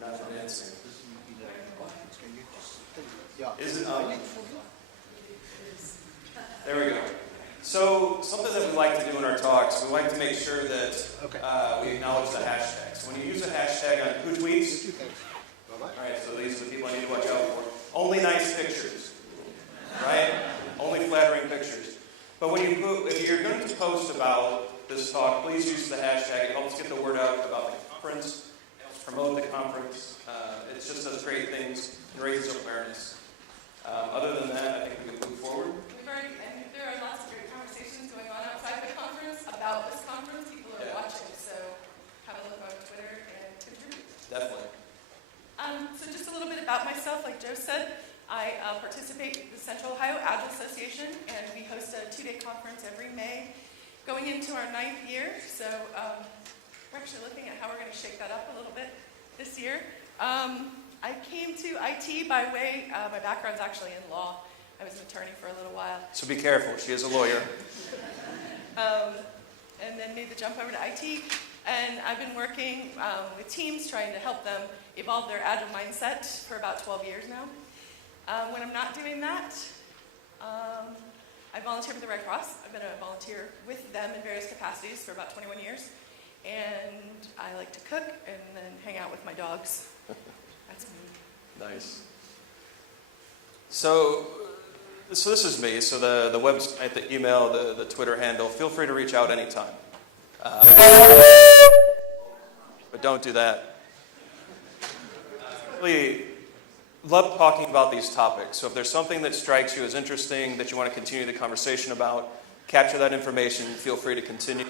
Not dancing. Ja. Is it on? There we go. So something that we like to do in our talks, we like to make sure that we acknowledge the hashtag. So when you use a hashtag on who tweets, all right, so these are the people I need to watch out for. Only nice pictures, right? Only flattering pictures. But when if you're going to post about this talk, please use the hashtag. It helps get the word out about the conference, it helps promote the conference. It just does great things and raises awareness. Other than that, I think we can move forward. And there are lots of great conversations going on outside the conference about this conference. People are watching, so have a look on Twitter and contribute. Definitely. So just a little bit about myself, like Joe said, I participate in the Central Ohio Agile Association, and we host a 2-day conference every May, going into our 9th year. So we're actually looking at how we're going to shake that up a little bit this year. I came to IT by way, my background's actually in law. I was an attorney for a little while. So be careful, she is a lawyer. And then made the jump over to IT. And I've been working with teams trying to help them evolve their agile mindset for about 12 years now. When I'm not doing that, I volunteer with the Red Cross. I've been a volunteer with them in various capacities for about 21 years. And I like to cook and then hang out with my dogs. That's me. Nice. So this is me. So the website, the email, the Twitter handle, feel free to reach out anytime. But don't do that. Really love talking about these topics. So if there's something that strikes you as interesting that you want to continue the conversation about, capture that information, feel free to continue.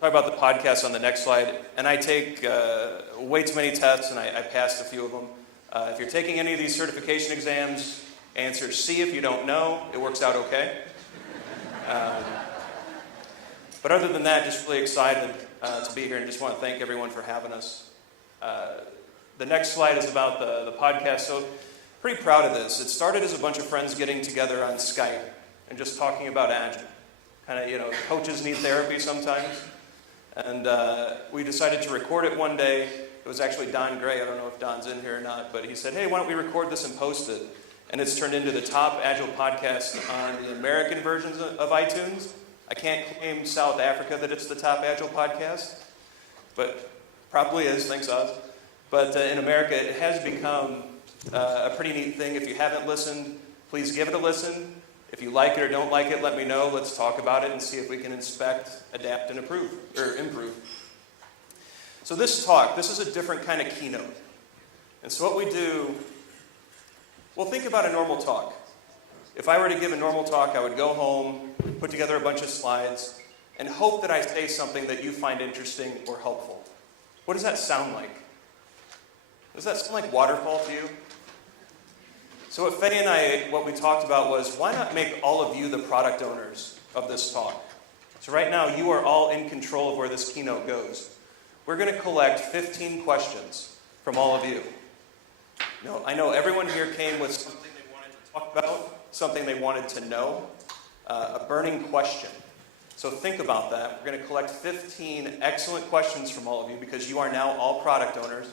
Talk about the podcast on the next slide. And I take way too many tests, and I passed a few of them. If you're taking any of these certification exams, answer C if you don't know. It works out okay. But other than that, just really excited to be here and just want to thank everyone for having us. The next slide is about the podcast. So pretty proud of this. It started as a bunch of friends getting together on Skype and just talking about Agile. Kind of, coaches need therapy sometimes. And we decided to record it one day. It was actually Don Gray. I don't know if Don's in here or not, but he said, hey, why don't we record this and post it? And it's turned into the top Agile podcast on the American versions of iTunes. I can't claim South Africa that it's the top Agile podcast, but probably is, thanks Oz. But in America, it has become a pretty neat thing. If you haven't listened, please give it a listen. If you like it or don't like it, let me know. Let's talk about it and see if we can inspect, adapt, and improve. So this is a different kind of keynote. And so what we do, well, think about a normal talk. If I were to give a normal talk, I would go home, put together a bunch of slides, and hope that I say something that you find interesting or helpful. What does that sound like? Does that sound like waterfall to you? So what Faye and I, what we talked about was, why not make all of you the product owners of this talk? So right now, you are all in control of where this keynote goes. We're going to collect 15 questions from all of you. I know everyone here came with something they wanted to talk about, something they wanted to know, a burning question. So think about that. We're going to collect 15 excellent questions from all of you because you are now all product owners,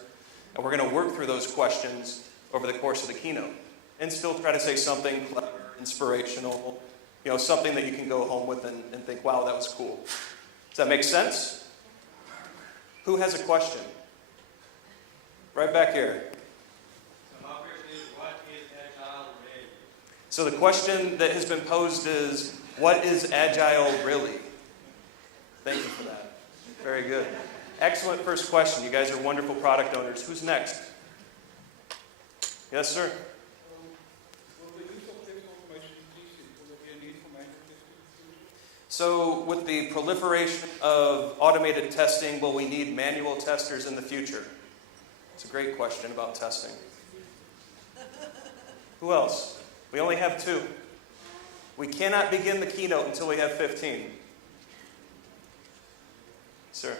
and we're going to work through those questions over the course of the keynote and still try to say something clever, inspirational, something that you can go home with and think, wow, that was cool. Does that make sense? Who has a question? Right back here. So the question that has been posed is, what is Agile really? Thank you for that. Very good. Excellent first question. You guys are wonderful product owners. Who's next? Yes, sir. So with the proliferation of automated testing, will we need manual testers in the future? It's a great question about testing. Who else? We only have 2. We cannot begin the keynote until we have 15. Sir.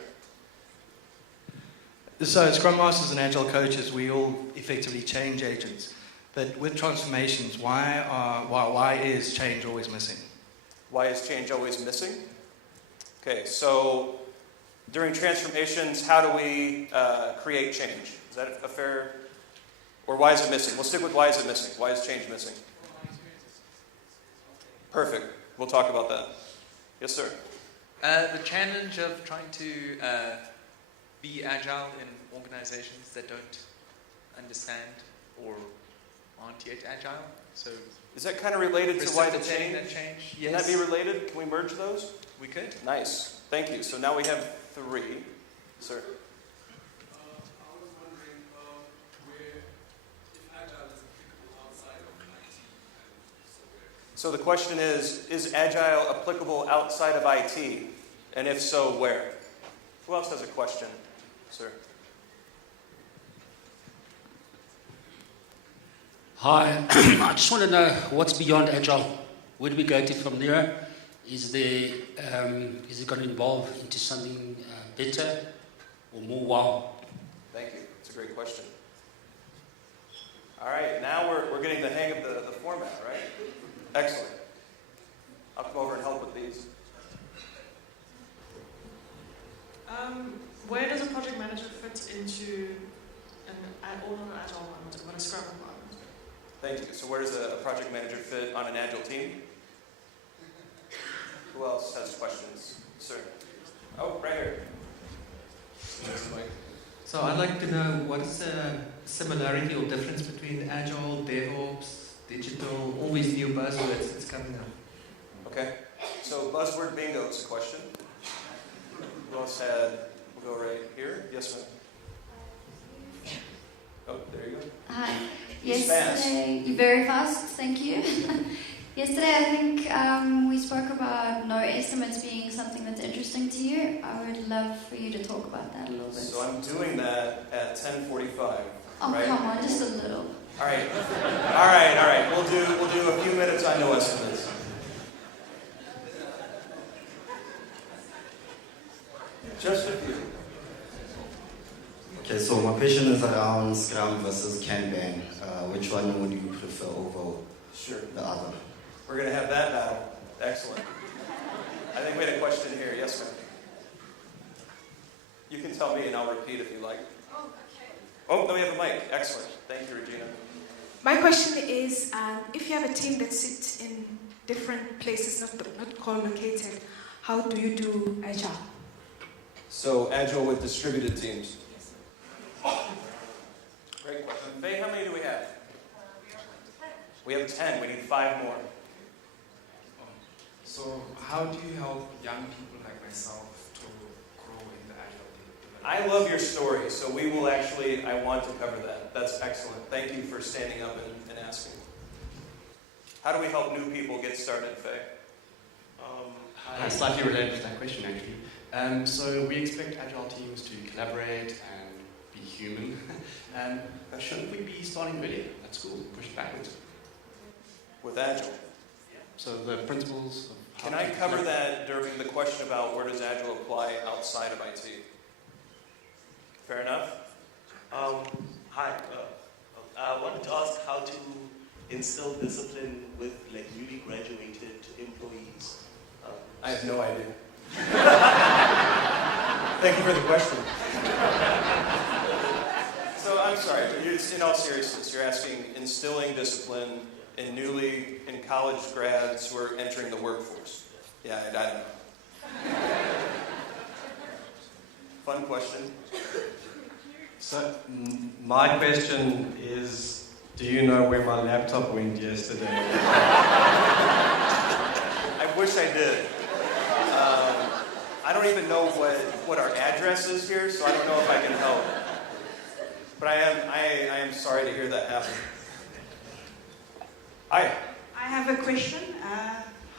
So Scrum Masters and Agile coaches, we all effectively change agents. But with transformations, why is change always missing? Why is change always missing? Okay, so during transformations, how do we create change? Is that a fair, or why is it missing? We'll stick with why is it missing. Why is change missing? Perfect. We'll talk about that. Yes, sir. The challenge of trying to be agile in organizations that don't understand or aren't yet agile. So is that kind of related to why the change? That change? Can that be related? Can we merge those? We could. Nice. Thank you. So now we have 3. Sir. I was wondering if Agile is applicable outside of IT and so where. So the question is Agile applicable outside of IT? And if so, where? Who else has a question? Sir. Hi, I just want to know what's beyond Agile. Where do we go to from there? Is it going to evolve into something better or more wow? Thank you. It's a great question. All right, now we're getting the hang of the format, right? Excellent. I'll come over and help with these. Where does a project manager fit into an agile environment, or a Scrum environment? Thank you. So where does a project manager fit on an Agile team? Who else has questions? Sir. Oh, right here. So I'd like to know what is the similarity or difference between Agile, DevOps, digital, all these new buzzwords that's coming up. Okay. So buzzword bingo is a question. Who else had? We'll go right here. Yes, ma'am. Oh, there you go. Hi. He's fast. Yesterday, you're very fast, thank you. Yesterday, I think we spoke about no estimates being something that's interesting to you. I would love for you to talk about that a little bit. So I'm doing that at 10:45. Oh, right? come on, just a little. All right. All right. We'll do a few minutes on no estimates. Just a few. Okay, so my question is around Scrum versus Kanban. Which one would you prefer over Sure. the other? We're going to have that battle. Excellent. I think we had a question here. Yes, ma'am. You can tell me and I'll repeat if you like. Oh, okay. Oh, no, we have a mic. Excellent. Thank you, Regina. My question is, if you have a team that sits in different places, not co-located, how do you do Agile? So, Agile with distributed teams. Great question. Faye, how many do we have? We have 10. We need 5 more. So how do you help young people like myself to grow in the Agile development? I love your story, so we will actually, I want to cover that. That's excellent. Thank you for standing up and asking. How do we help new people get started, Faye? Slightly related to that question, actually. So we expect Agile teams to collaborate and be human. Shouldn't we be starting earlier at school, pushed backwards? With Agile. So the principles of how Can I to cover collaborate- that during the question about where does Agile apply outside of IT? Fair enough? Hi. I wanted to ask how to instill discipline with newly graduated employees. I have no idea. Thank you for the question. So I'm sorry, in all seriousness, you're asking instilling discipline in college grads who are entering the workforce. Yeah, I don't know. Fun question. So my question is, do you know where my laptop went yesterday? I wish I did. I don't even know what our address is here, so I don't know if I can help. But I am sorry to hear that happen. Hi. I have a question.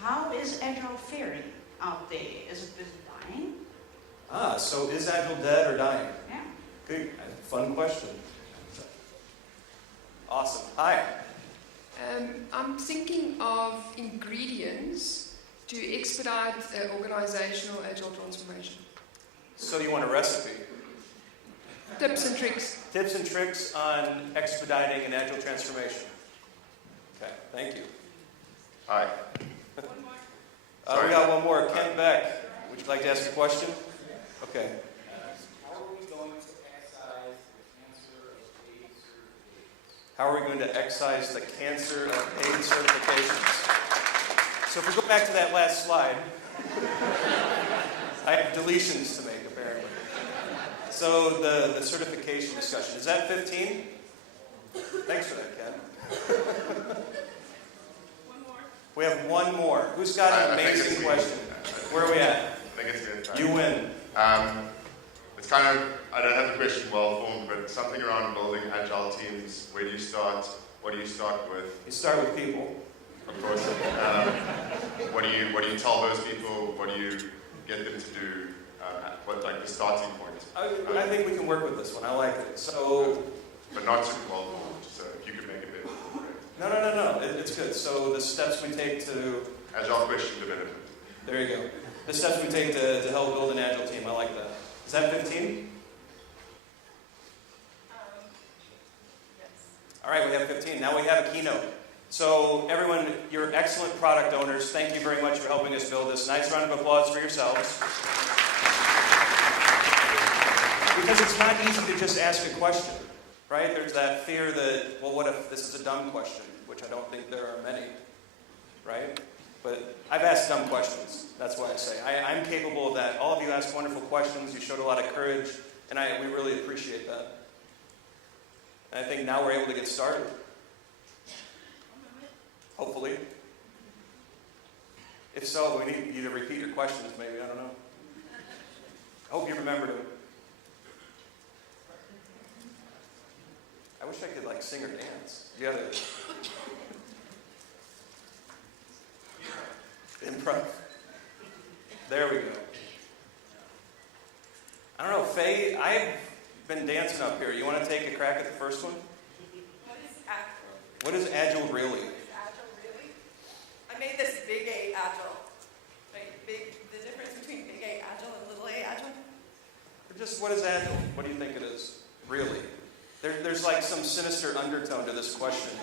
How is Agile faring out there? Is it dying? So is Agile dead or dying? Yeah. Good. Fun question. Awesome. Hi. I'm thinking of ingredients to expedite organizational Agile transformation. So you want a recipe? Tips and tricks. Tips and tricks on expediting an Agile transformation. Okay, thank you. Hi. We got one more. Ken Beck, would you like to ask a question? Okay. How are we going to excise the cancer of paid certifications? How are we going to excise the cancer of paid certifications? So if we go back to that last slide, I have deletions to make, apparently. So the certification discussion, is that 15? Thanks for that, Ken. We have one more. Who's got an amazing question? Where are we at? I think it's good. You win. It's kind of, I don't have the question well formed, but something around building agile teams. Where do you start? What do you start with? You start with people. Of course. What do you tell those people? What do you get them to do? What, like, the starting point? I think we can work with this one. I like it. So, but not super well formed. So if you could make it better. No. It's good. So the steps we take to agile question development. There you go. The steps we take to help build an agile team. I like that. Is that 15? Yes. All right, we have 15. Now we have a keynote. So everyone, you're excellent product owners. Thank you very much for helping us build this. Nice round of applause for yourselves. Because it's not easy to just ask a question, right? There's that fear that, well, what if this is a dumb question? Which I don't think there are many, right? But I've asked dumb questions. That's why I say. I'm capable of that. All of you asked wonderful questions. You showed a lot of courage, and we really appreciate that. And I think now we're able to get started. Hopefully. If so, we need you to repeat your questions, maybe. I don't know. I hope you remembered them. I wish I could, like, sing or dance. You have improv. There we go. I don't know, Faye, I've been dancing up here. You want to take a crack at the first one? What is Agile? What is Agile really? Agile really? I made this big A Agile. Like the difference between big A Agile and little A Agile? Or just what is Agile? What do you think it is? Really? There's like some sinister undertone to this question,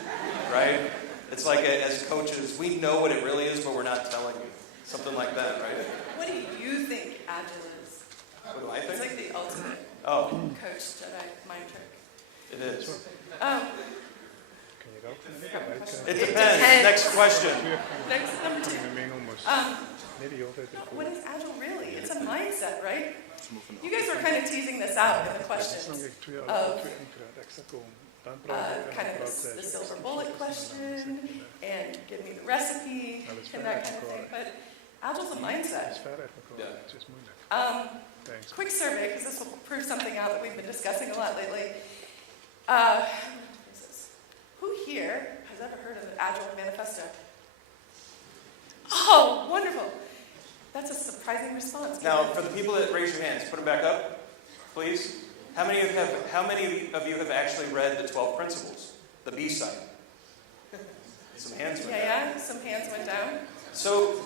right? It's like, as coaches, we know what it really is, but we're not telling you. Something like that, right? What do you think Agile is? What do I think? It's like the ultimate coach Jedi mind trick. It is. It depends. Next question. Next, number 2. What is Agile really? It's a mindset, right? You guys were kind of teasing this out in the questions of kind of the silver bullet question and give me the recipe and that kind of thing. But Agile's a mindset. Quick survey, because this will prove something out that we've been discussing a lot lately. Who here has ever heard of the Agile Manifesto? Oh, wonderful. That's a surprising response. Now, for the people that raise your hands, put them back up, please. How many of you have actually read the 12 Principles, the B side? Some hands went down. Yeah, some hands went down. So,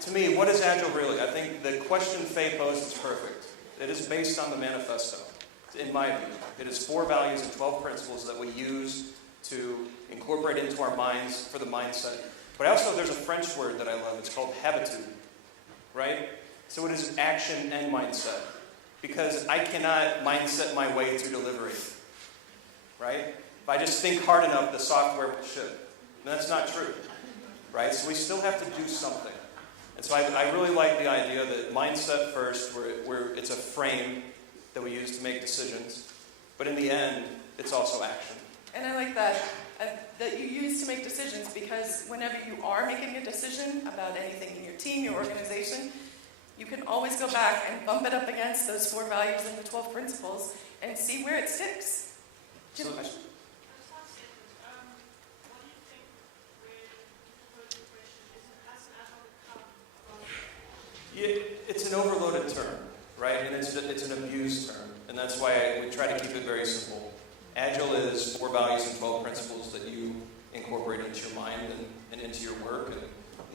to me, what is Agile really? I think the question Faye posed is perfect. It is based on the manifesto, in my view. It is 4 values and 12 principles that we use to incorporate into our minds for the mindset. But also, there's a French word that I love. It's called habitude, right? So it is action and mindset. Because I cannot mindset my way to delivery, right? If I just think hard enough, the software will ship. And that's not true, right? So we still have to do something. And so I really like the idea that mindset first, where it's a frame that we use to make decisions. But in the end, it's also action. And I like that you use to make decisions, because whenever you are making a decision about anything in your team, your organization, you can always go back and bump it up against those 4 values and the 12 principles and see where it sticks. Do you have a question? It's an overloaded term, right? And it's an abused term. And that's why we try to keep it very simple. Agile is 4 values and 12 principles that you incorporate into your mind and into your work. And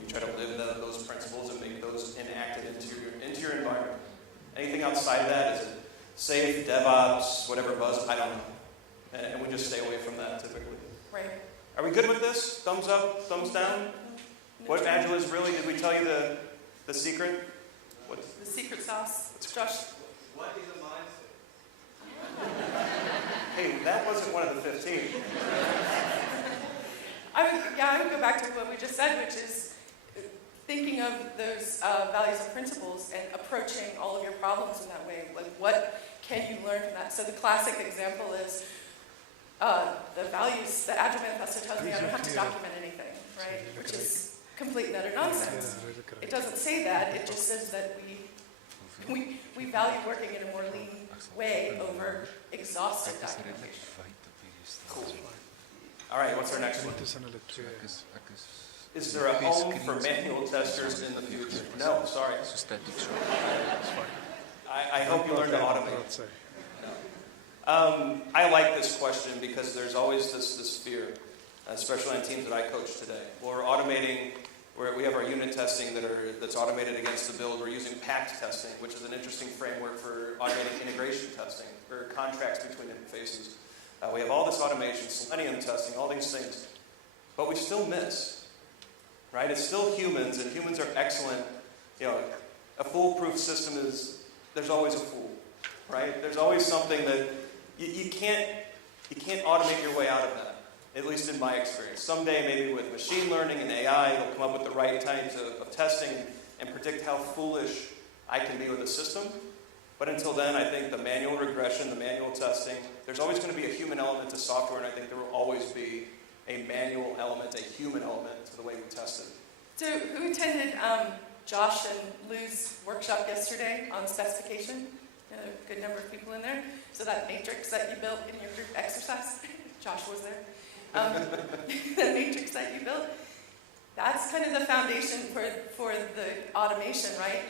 you try to live those principles and make those enacted into your environment. Anything outside of that, is it safe, DevOps, whatever buzz, I don't know. And we just stay away from that typically. Right. Are we good with this? Thumbs up, thumbs down? What Agile is really, did we tell you the secret? The secret sauce. Josh. What is a mindset? Hey, that wasn't one of the 15. I would go back to what we just said, which is thinking of those values and principles and approaching all of your problems in that way. Like, what can you learn from that? So the classic example is the values, the Agile Manifesto tells me I don't have to document anything, right? Which is complete and utter nonsense. It doesn't say that. It just says that we value working in a more lean way over exhaustive documentation. Cool. All right, what's our next one? Is there a home for manual testers in the future? No, sorry. I hope you learn to automate. I like this question because there's always this fear, especially on teams that I coach today. We're automating, we have our unit testing that's automated against the build. We're using pact testing, which is an interesting framework for automating integration testing, or contracts between interfaces. We have all this automation, Selenium testing, all these things, but we still miss, right? It's still humans, and humans are excellent. A foolproof system is, there's always a fool, right? There's always something that you can't automate your way out of that, at least in my experience. Someday, maybe with machine learning and AI, it'll come up with the right types of testing and predict how foolish I can be with a system. But until then, I think the manual regression, the manual testing, there's always going to be a human element to software, and I think there will always be a manual element, a human element to the way we test it. So who attended Josh and Lou's workshop yesterday on specification? A good number of people in there. So that matrix that you built in your group exercise, Josh was there. The matrix that you built, that's kind of the foundation for the automation, right?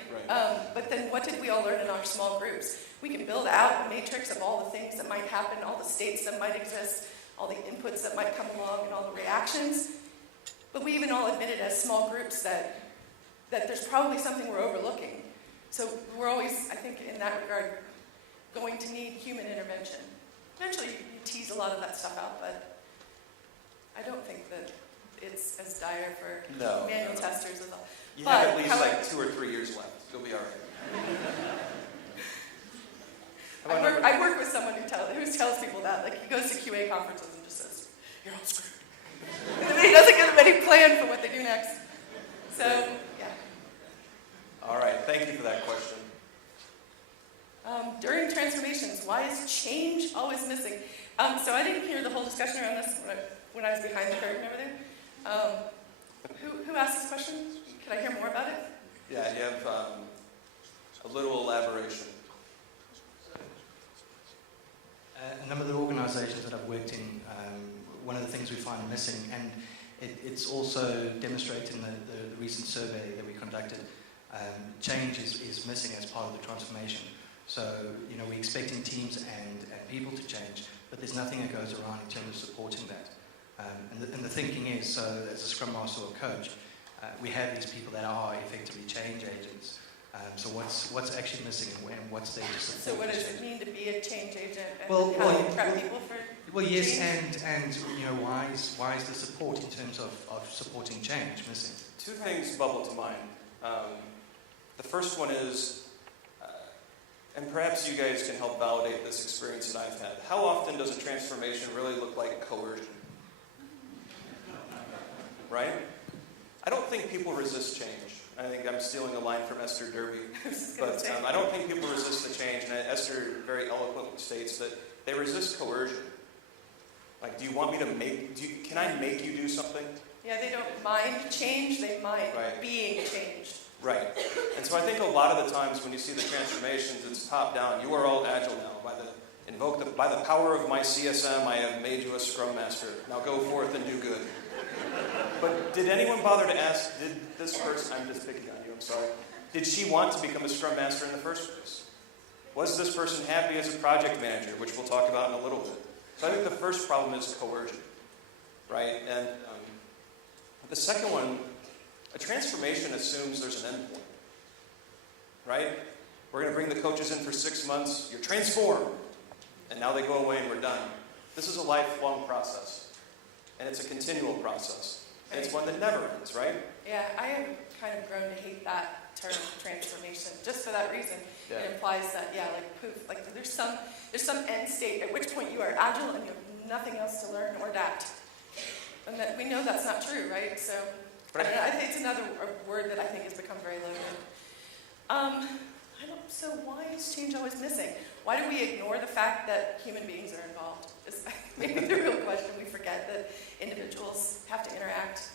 But then what did we all learn in our small groups? We can build out a matrix of all the things that might happen, all the states that might exist, all the inputs that might come along, and all the reactions. But we even all admitted as small groups that there's probably something we're overlooking. So we're always, I think, in that regard, going to need human intervention. Eventually, you tease a lot of that stuff out, but I don't think that it's as dire for manual testers as all. You have at least 2 or 3 years left. You'll be all right. I work with someone who tells people that. Like, he goes to QA conferences and just says, "You're all screwed." And then he doesn't give them any plan for what they do next. So, yeah. All right. Thank you for that question. During transformations, why is change always missing? So I didn't hear the whole discussion around this when I was behind the curtain over there. Who asked this question? Can I hear more about it? Yeah, you have a little elaboration. A number of the organizations that I've worked in, one of the things we find missing, and it's also demonstrated in the recent survey that we conducted, change is missing as part of the transformation. So, we're expecting teams and people to change, but there's nothing that goes around in terms of supporting that. And the thinking is, so as a Scrum Master or coach, we have these people that are effectively change agents. So what's actually missing and what's there to support? So what does it mean to be a change agent? And how do you prep people for yes, change? and why is the support in terms of supporting change missing? 2 things bubble to mind. The first one is, and perhaps you guys can help validate this experience that I've had. How often does a transformation really look like coercion? Right? I don't think people resist change. I think I'm stealing a line from Esther Derby. But I don't think people resist the change. And Esther very eloquently states that they resist coercion. Like, do you want me to can I make you do something? Yeah, they don't mind change, they mind being changed. Right. And so I think a lot of the times when you see the transformations, it's top down. You are all Agile now. By the power of my CSM, I have made you a Scrum Master. Now go forth and do good. But did anyone bother to ask, did this person, I'm just picking on you, I'm sorry, did she want to become a Scrum Master in the first place? Was this person happy as a project manager, which we'll talk about in a little bit? So I think the first problem is coercion, right? And the second one, a transformation assumes there's an endpoint, right? We're going to bring the coaches in for 6 months, you're transformed, and now they go away and we're done. This is a lifelong process, and it's a continual process. And it's one that never ends, right? Yeah, I have kind of grown to hate that term transformation, just for that reason. Yeah. It implies that, like poof, like there's some end state at which point you are agile and you have nothing else to learn or adapt. And that we know that's not true, right? So I don't know, I think it's another word that I think has become very loaded. So why is change always missing? Why do we ignore the fact that human beings are involved? Is maybe the real question. We forget that individuals have to interact.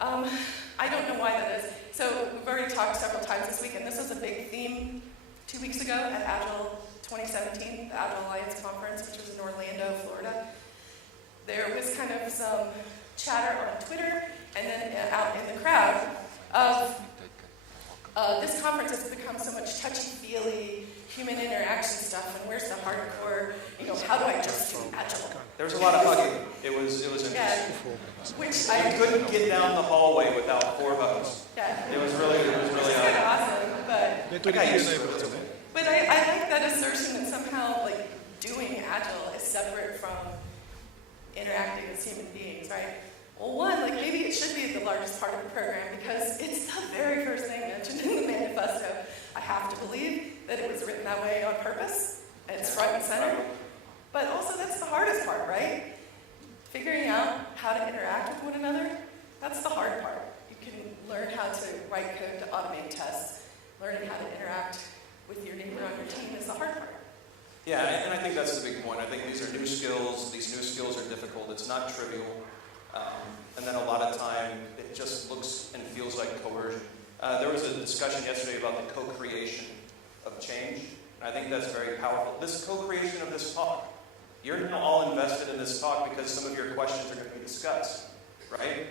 I don't know why that is. So we've already talked several times this week, and this was a big theme 2 weeks ago at Agile 2017, the Agile Alliance Conference, which was in Orlando, Florida. There was kind of some chatter on Twitter and then out in the crowd of this conference has become so much touchy-feely human interaction stuff, and where's the hardcore, how do I just do Agile? There was a lot of hugging. It was interesting. Yeah, which I couldn't get down the hallway without 4 hugs. Yeah. It was really kind of awesome, but I got used to it. But I like that assertion that somehow doing Agile is separate from interacting as human beings, right? Well, one, maybe it should be the largest part of the program because it's the very first thing mentioned in the manifesto. I have to believe that it was written that way on purpose, and it's front and center. But also, that's the hardest part, right? Figuring out how to interact with one another, that's the hard part. You can learn how to write code to automate tests. Learning how to interact with your neighbor on your team is the hard part. Yeah, and I think that's the big point. I think these are new skills. These new skills are difficult. It's not trivial. And then a lot of time, it just looks and feels like coercion. There was a discussion yesterday about the co-creation of change. And I think that's very powerful. This co-creation of this talk. You're now all invested in this talk because some of your questions are going to be discussed, right?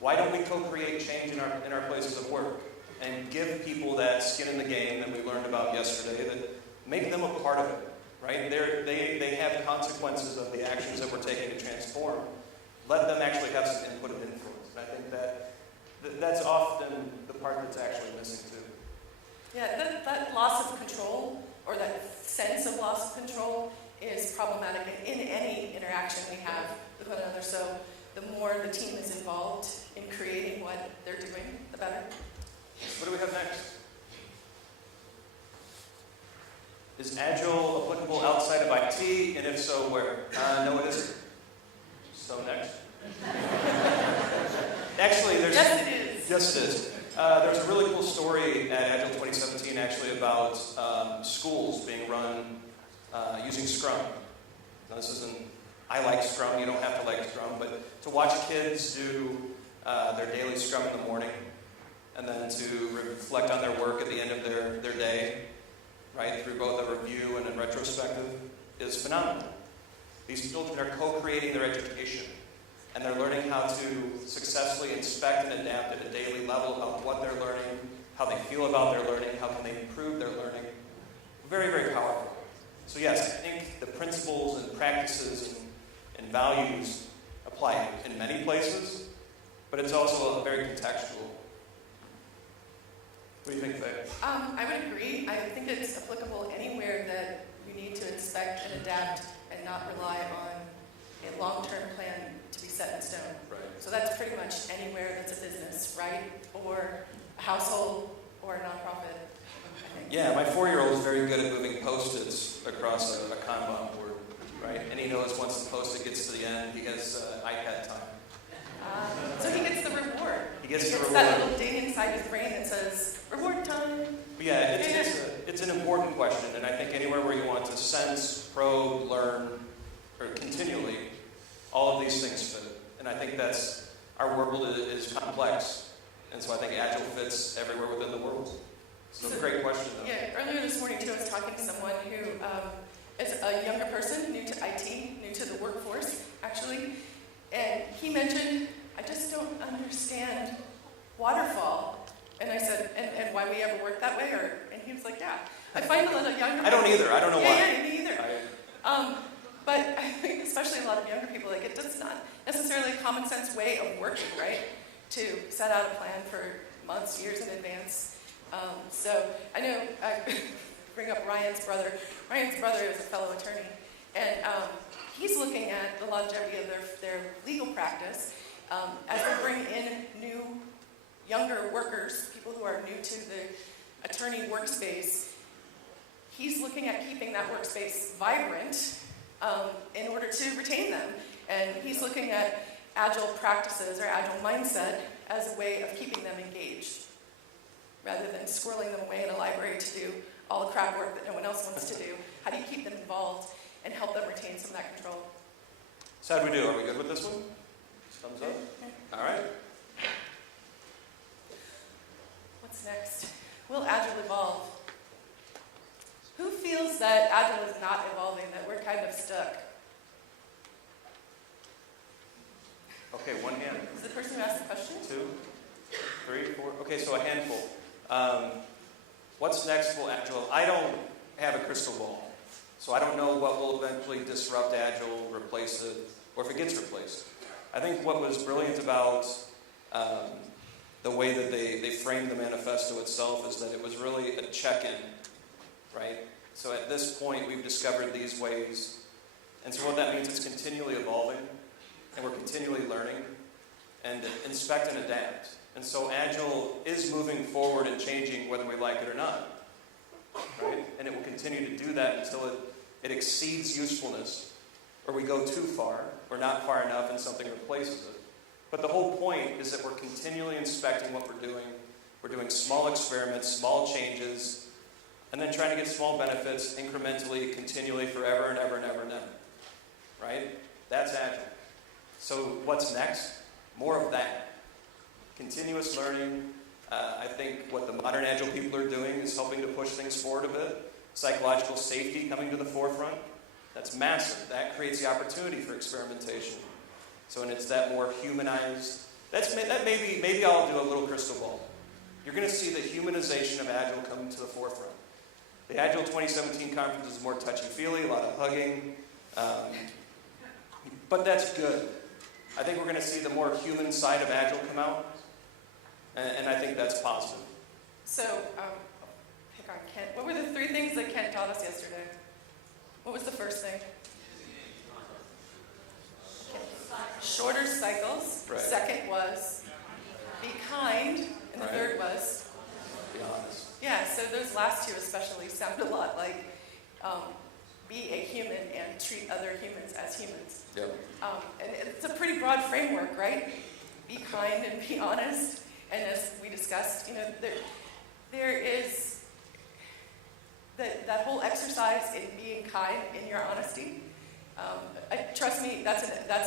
Why don't we co-create change in our places of work and give people that skin in the game that we learned about yesterday, that make them a part of it, right? They have consequences of the actions that we're taking to transform. Let them actually have some input and influence. And I think that's often the part that's actually missing too. Yeah, that loss of control, or that sense of loss of control, is problematic in any interaction we have with one another. So the more the team is involved in creating what they're doing, the better. What do we have next? Is Agile applicable outside of IT? And if so, where? No, it isn't. So next. Actually, there's... Yes, it is. Yes, it is. There's a really cool story at Agile 2017 actually about schools being run using Scrum. Now, this isn't... I like Scrum. You don't have to like Scrum. But to watch kids do their daily Scrum in the morning and then to reflect on their work at the end of their day, right, through both a review and a retrospective, is phenomenal. These children are co-creating their education, and they're learning how to successfully inspect and adapt at a daily level about what they're learning, how they feel about their learning, how can they improve their learning. Very, very powerful. So yes, I think the principles and practices and values apply in many places, but it's also very contextual. What do you think, Faye? I would agree. I think it's applicable anywhere that you need to inspect and adapt and not rely on a long-term plan to be set in stone. Right. So that's pretty much anywhere that's a business, right? Or a household or a nonprofit, I think. Yeah, my 4-year-old is very good at moving Post-its across a Kanban board, right? And he knows once the Post-it gets to the end, he has iPad time. So he gets the reward. He gets the reward. That little ding inside his brain that says, reward time. But yeah, it's an important question, and I think anywhere where you want to sense, probe, learn, or continually, all of these things fit. And I think that's, our world is complex, and so I think Agile fits everywhere within the world. So great question, though. Yeah, earlier this morning, too, I was talking to someone who is a younger person, new to IT, new to the workforce, actually, and he mentioned, I just don't understand waterfall. And I said, and why we ever work that way? And he was like, yeah. I find a lot of younger people... I don't either. I don't know why. Yeah, me either. But I think especially a lot of younger people, it's just not necessarily a common sense way of working, right? To set out a plan for months, years in advance. So I know, I bring up Ryan's brother. Ryan's brother is a fellow attorney. And he's looking at the longevity of their legal practice as they bring in new younger workers, people who are new to the attorney workspace, he's looking at keeping that workspace vibrant in order to retain them. And he's looking at agile practices or agile mindset as a way of keeping them engaged, rather than squirreling them away in a library to do all the crap work that no one else wants to do. How do you keep them involved and help them retain some of that control? So how do we do? Are we good with this one? Thumbs up? All right. What's next? Will Agile evolve? Who feels that Agile is not evolving, that we're kind of stuck? Okay, one hand. Is the person who asked the question? 2, 3, 4. Okay, so a handful. What's next for Agile? I don't have a crystal ball, so I don't know what will eventually disrupt Agile, replace it, or if it gets replaced. I think what was brilliant about the way that they framed the manifesto itself is that it was really a check-in, right? So at this point, we've discovered these ways, and so what that means is continually evolving, and we're continually learning, and inspect and adapt. And so Agile is moving forward and changing whether we like it or not, right? And it will continue to do that until it exceeds usefulness, or we go too far, or not far enough and something replaces it. But the whole point is that we're continually inspecting what we're doing. We're doing small experiments, small changes, and then trying to get small benefits incrementally, continually, forever and ever and ever and ever, right? That's Agile. So what's next? More of that. Continuous learning. I think what the modern Agile people are doing is helping to push things forward a bit. Psychological safety coming to the forefront. That's massive. That creates the opportunity for experimentation. So, and it's that more humanized. Maybe I'll do a little crystal ball. You're going to see the humanization of Agile come to the forefront. The Agile 2017 conference is more touchy-feely, a lot of hugging. But that's good. I think we're going to see the more human side of Agile come out. And I think that's positive. So, pick on Kent. What were the 3 things that Kent taught us yesterday? What was the first thing? Shorter cycles. Right. Second was be kind. And the third was? Be honest. Yeah, so those last 2 especially sound a lot like be a human and treat other humans as humans. Yep. And it's a pretty broad framework, right? Be kind and be honest. And as we discussed, there is that whole exercise in being kind in your honesty. Trust me, that's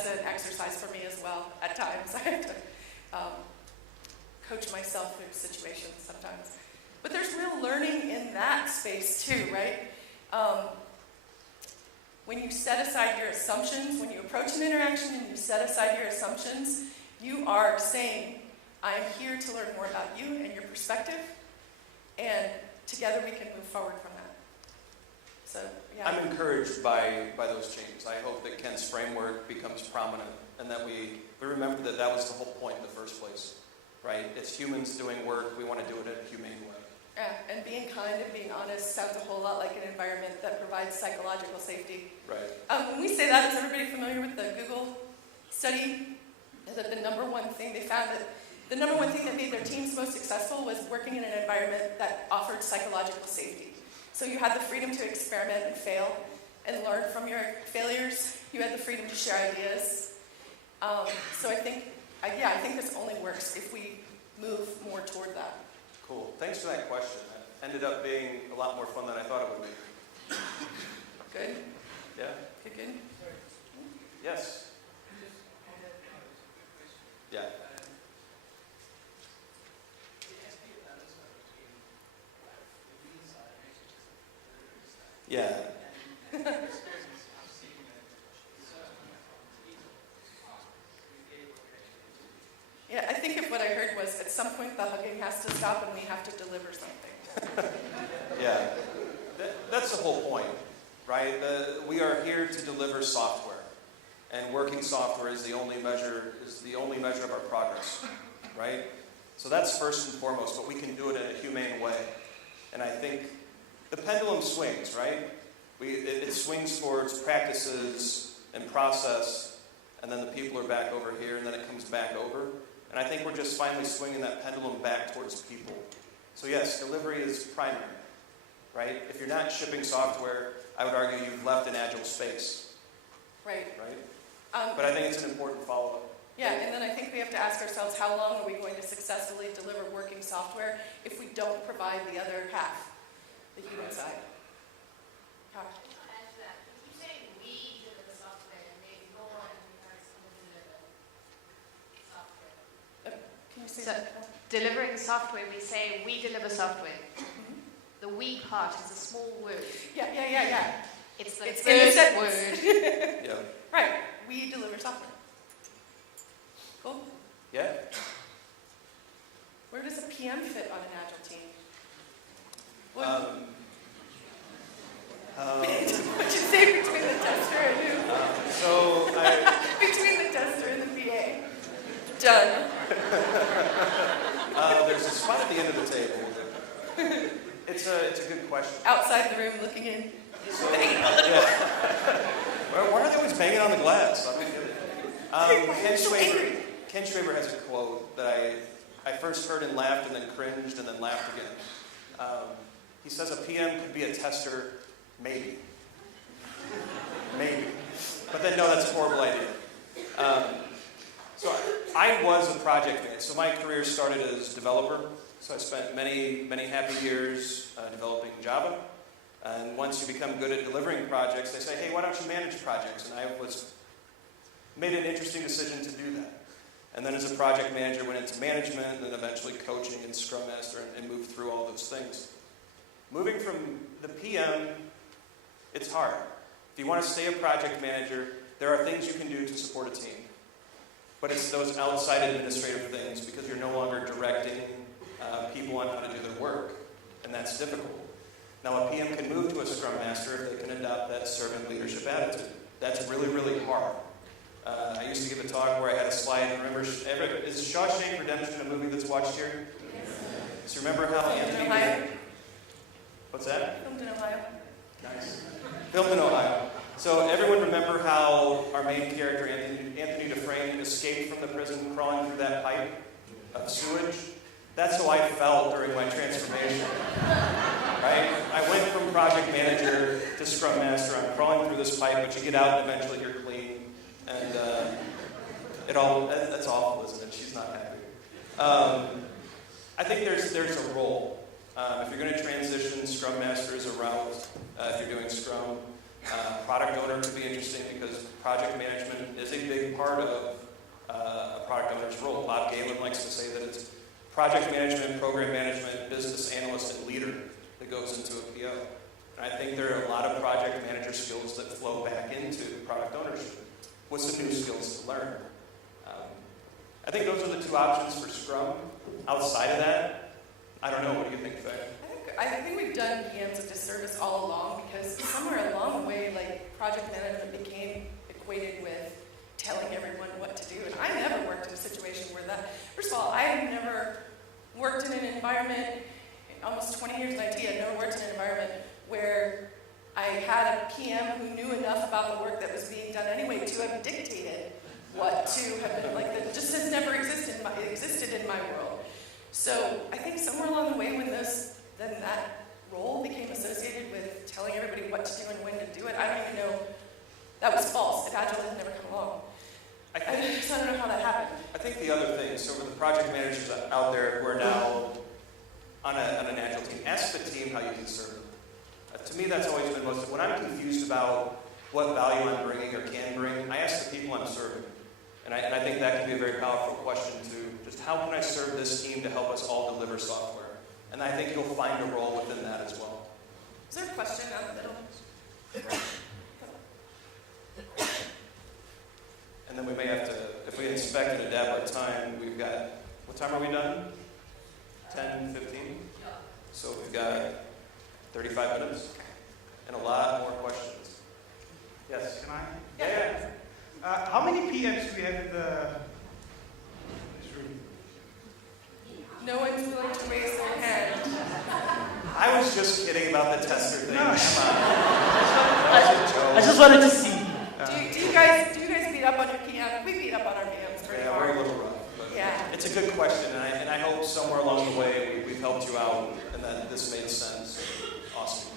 an exercise for me as well. At times, I have to coach myself through situations sometimes. But there's real learning in that space too, right? When you set aside your assumptions, when you approach an interaction and you set aside your assumptions, you are saying, I am here to learn more about you and your perspective, and together we can move forward from that. So, yeah. I'm encouraged by those changes. I hope that Kent's framework becomes prominent, and that we remember that was the whole point in the first place, right? It's humans doing work. We want to do it in a humane way. Yeah, and being kind and being honest sounds a whole lot like an environment that provides psychological safety. Right. When we say that, is everybody familiar with the Google study? Is that the number one thing they found that the number one thing that made their teams most successful was working in an environment that offered psychological safety. So you had the freedom to experiment and fail and learn from your failures. You had the freedom to share ideas. So I think this only works if we move more toward that. Cool. Thanks for that question. That ended up being a lot more fun than I thought it would be. Good? Yeah? Good? Yes? Yeah. Yeah. Yeah, I think if what I heard was at some point the hugging has to stop and we have to deliver something. Yeah. That's the whole point, right? We are here to deliver software. And working software is the only measure of our progress, right? So that's first and foremost, but we can do it in a humane way. And I think the pendulum swings, right? It swings towards practices and process, and then the people are back over here, and then it comes back over. And I think we're just finally swinging that pendulum back towards people. So yes, delivery is primary, right? If you're not shipping software, I would argue you've left an Agile space. Right. But I think it's an important follow-up. Yeah, and then I think we have to ask ourselves, how long are we going to successfully deliver working software if we don't provide the other half, the human side? Can you say that? Delivering software, we say we deliver software. The we part is a small word. Yeah. It's the in the first sentence. word. Yeah. Right. We deliver software. Cool. Yeah. Where does a PM fit on an Agile team? What'd you say between the tester and who? Between the tester and the PA. Done. There's a spot at the end of the table. It's a good question. Outside the room looking in. Banging on the glass. Why are they always banging on the glass? I don't get it. Ken Schwaber has a quote that I first heard and laughed and then cringed and then laughed again. He says a PM could be a tester, maybe. Maybe. But then, no, that's a horrible idea. So I was a project manager. So my career started as developer. So I spent many, many happy years developing Java. And once you become good at delivering projects, they say, hey, why don't you manage projects? And I made an interesting decision to do that. And then as a project manager, went into management, and then eventually coaching and Scrum Master, and moved through all those things. Moving from the PM, it's hard. If you want to stay a project manager, there are things you can do to support a team. But it's those outside administrative things, because you're no longer directing people on how to do their work. And that's difficult. Now, a PM can move to a Scrum Master if they can adopt that servant leadership attitude. That's really, really hard. I used to give a talk where I had a slide. Remember, is Shawshank Redemption a movie that's watched here? Yes. So remember how Anthony... Ohio. What's that? Filmed in Ohio. Nice. Filmed in Ohio. So everyone remember how our main character, Anthony Dufresne, escaped from the prison crawling through that pipe of sewage? That's how I felt during my transformation. Right? I went from project manager to Scrum Master. I'm crawling through this pipe, but you get out and eventually you're clean. And that's awful, isn't it? She's not happy. I think there's a role. If you're going to transition, Scrum Master is a route. If you're doing Scrum, product owner could be interesting because project management is a big part of a product owner's role. Bob Galen likes to say that it's project management, program management, business analyst, and leader that goes into a PO. And I think there are a lot of project manager skills that flow back into product ownership. What's the new skills to learn? I think those are the two options for Scrum. Outside of that, I don't know. What do you think, Faye? I think we've done PMs a disservice all along because somewhere along the way, like project management became equated with telling everyone what to do. And I never worked in a situation where that. First of all, I have never worked in an environment. Almost 20 years in IT, I've never worked in an environment where I had a PM who knew enough about the work that was being done anyway to have dictated what to have been like. That just has never existed in my world. So I think somewhere along the way when that role became associated with telling everybody what to do and when to do it, I don't even know. That was false. If Agile had never come along. I don't know how that happened. I think the other thing, so for the project managers out there who are now on an Agile team, ask the team how you can serve them. To me, that's always been when I'm confused about what value I'm bringing or can bring, I ask the people I'm serving. And I think that can be a very powerful question too. Just how can I serve this team to help us all deliver software? And I think you'll find a role within that as well. Is there a question out in the middle? And then we may have to, if we inspect and adapt our time, we've got, what time are we done? 10, 15? So we've got 35 minutes and a lot more questions. Yes? Can I? Yeah. How many PMs do we have in this room? No one's willing to raise their hand. I was just kidding about the tester thing. No. I just wanted to see. Do you guys beat up on your PM? We beat up on our PMs pretty hard. We're a little rough. But yeah. It's a good question, and I hope somewhere along the way we've helped you out and that this made sense. Awesome.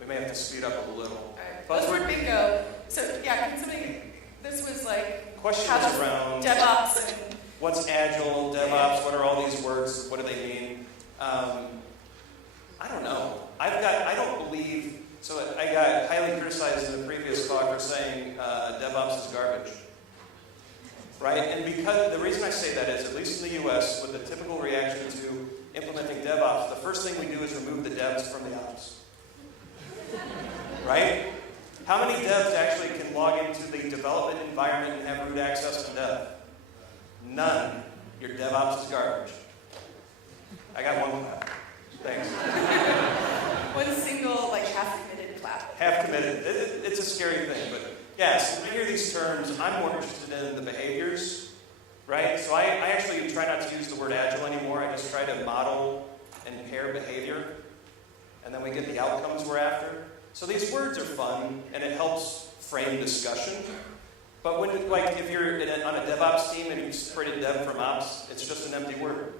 We may have to speed up a little. Buzzword bingo. So yeah, can somebody? This was like questions how does around DevOps and what's Agile, DevOps. What are all these words? What do they mean? I don't know. I don't believe. So I got highly criticized in the previous talk for saying DevOps is garbage. Right? And because the reason I say that is, at least in the US, with the typical reaction to implementing DevOps, the first thing we do is remove the devs from the ops. Right? How many devs actually can log into the development environment and have root access to dev? None. Your DevOps is garbage. I got one clap. Thanks. one single, like, half-committed clap. Half-committed. It's a scary thing, but yes, when I hear these terms, I'm more interested in the behaviors, right? So I actually try not to use the word Agile anymore. I just try to model and pair behavior, and then we get the outcomes we're after. So these words are fun, and it helps frame discussion. But when, like, if you're on a DevOps team and you've separated dev from ops, it's just an empty word,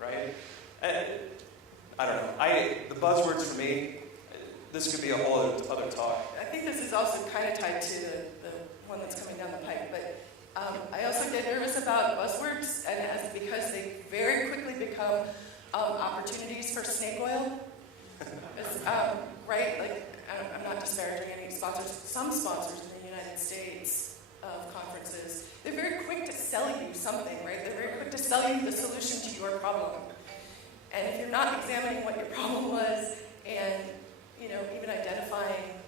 right? I don't know. The buzzwords for me, this could be a whole other talk. I think this is also kind of tied to the one that's coming down the pike, but I also get nervous about buzzwords, and because they very quickly become opportunities for snake oil. Right? Like, I'm not disparaging any sponsors. Some sponsors in the United States of conferences, they're very quick to sell you something, right? They're very quick to sell you the solution to your problem. And if you're not examining what your problem was and, even identifying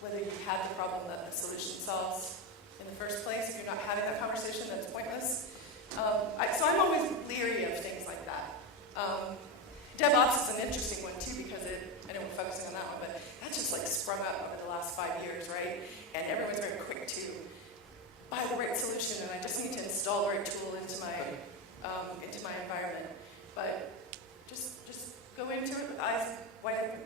whether you had the problem that the solution solves in the first place, if you're not having that conversation, that's pointless. So I'm always leery of things like that. DevOps is an interesting one too, because I know we're focusing on that one, but that just like sprung up over the last 5 years, right? And everyone's very quick to buy the right solution, and I just need to install the right tool into my environment. But just go into it with eyes wide open.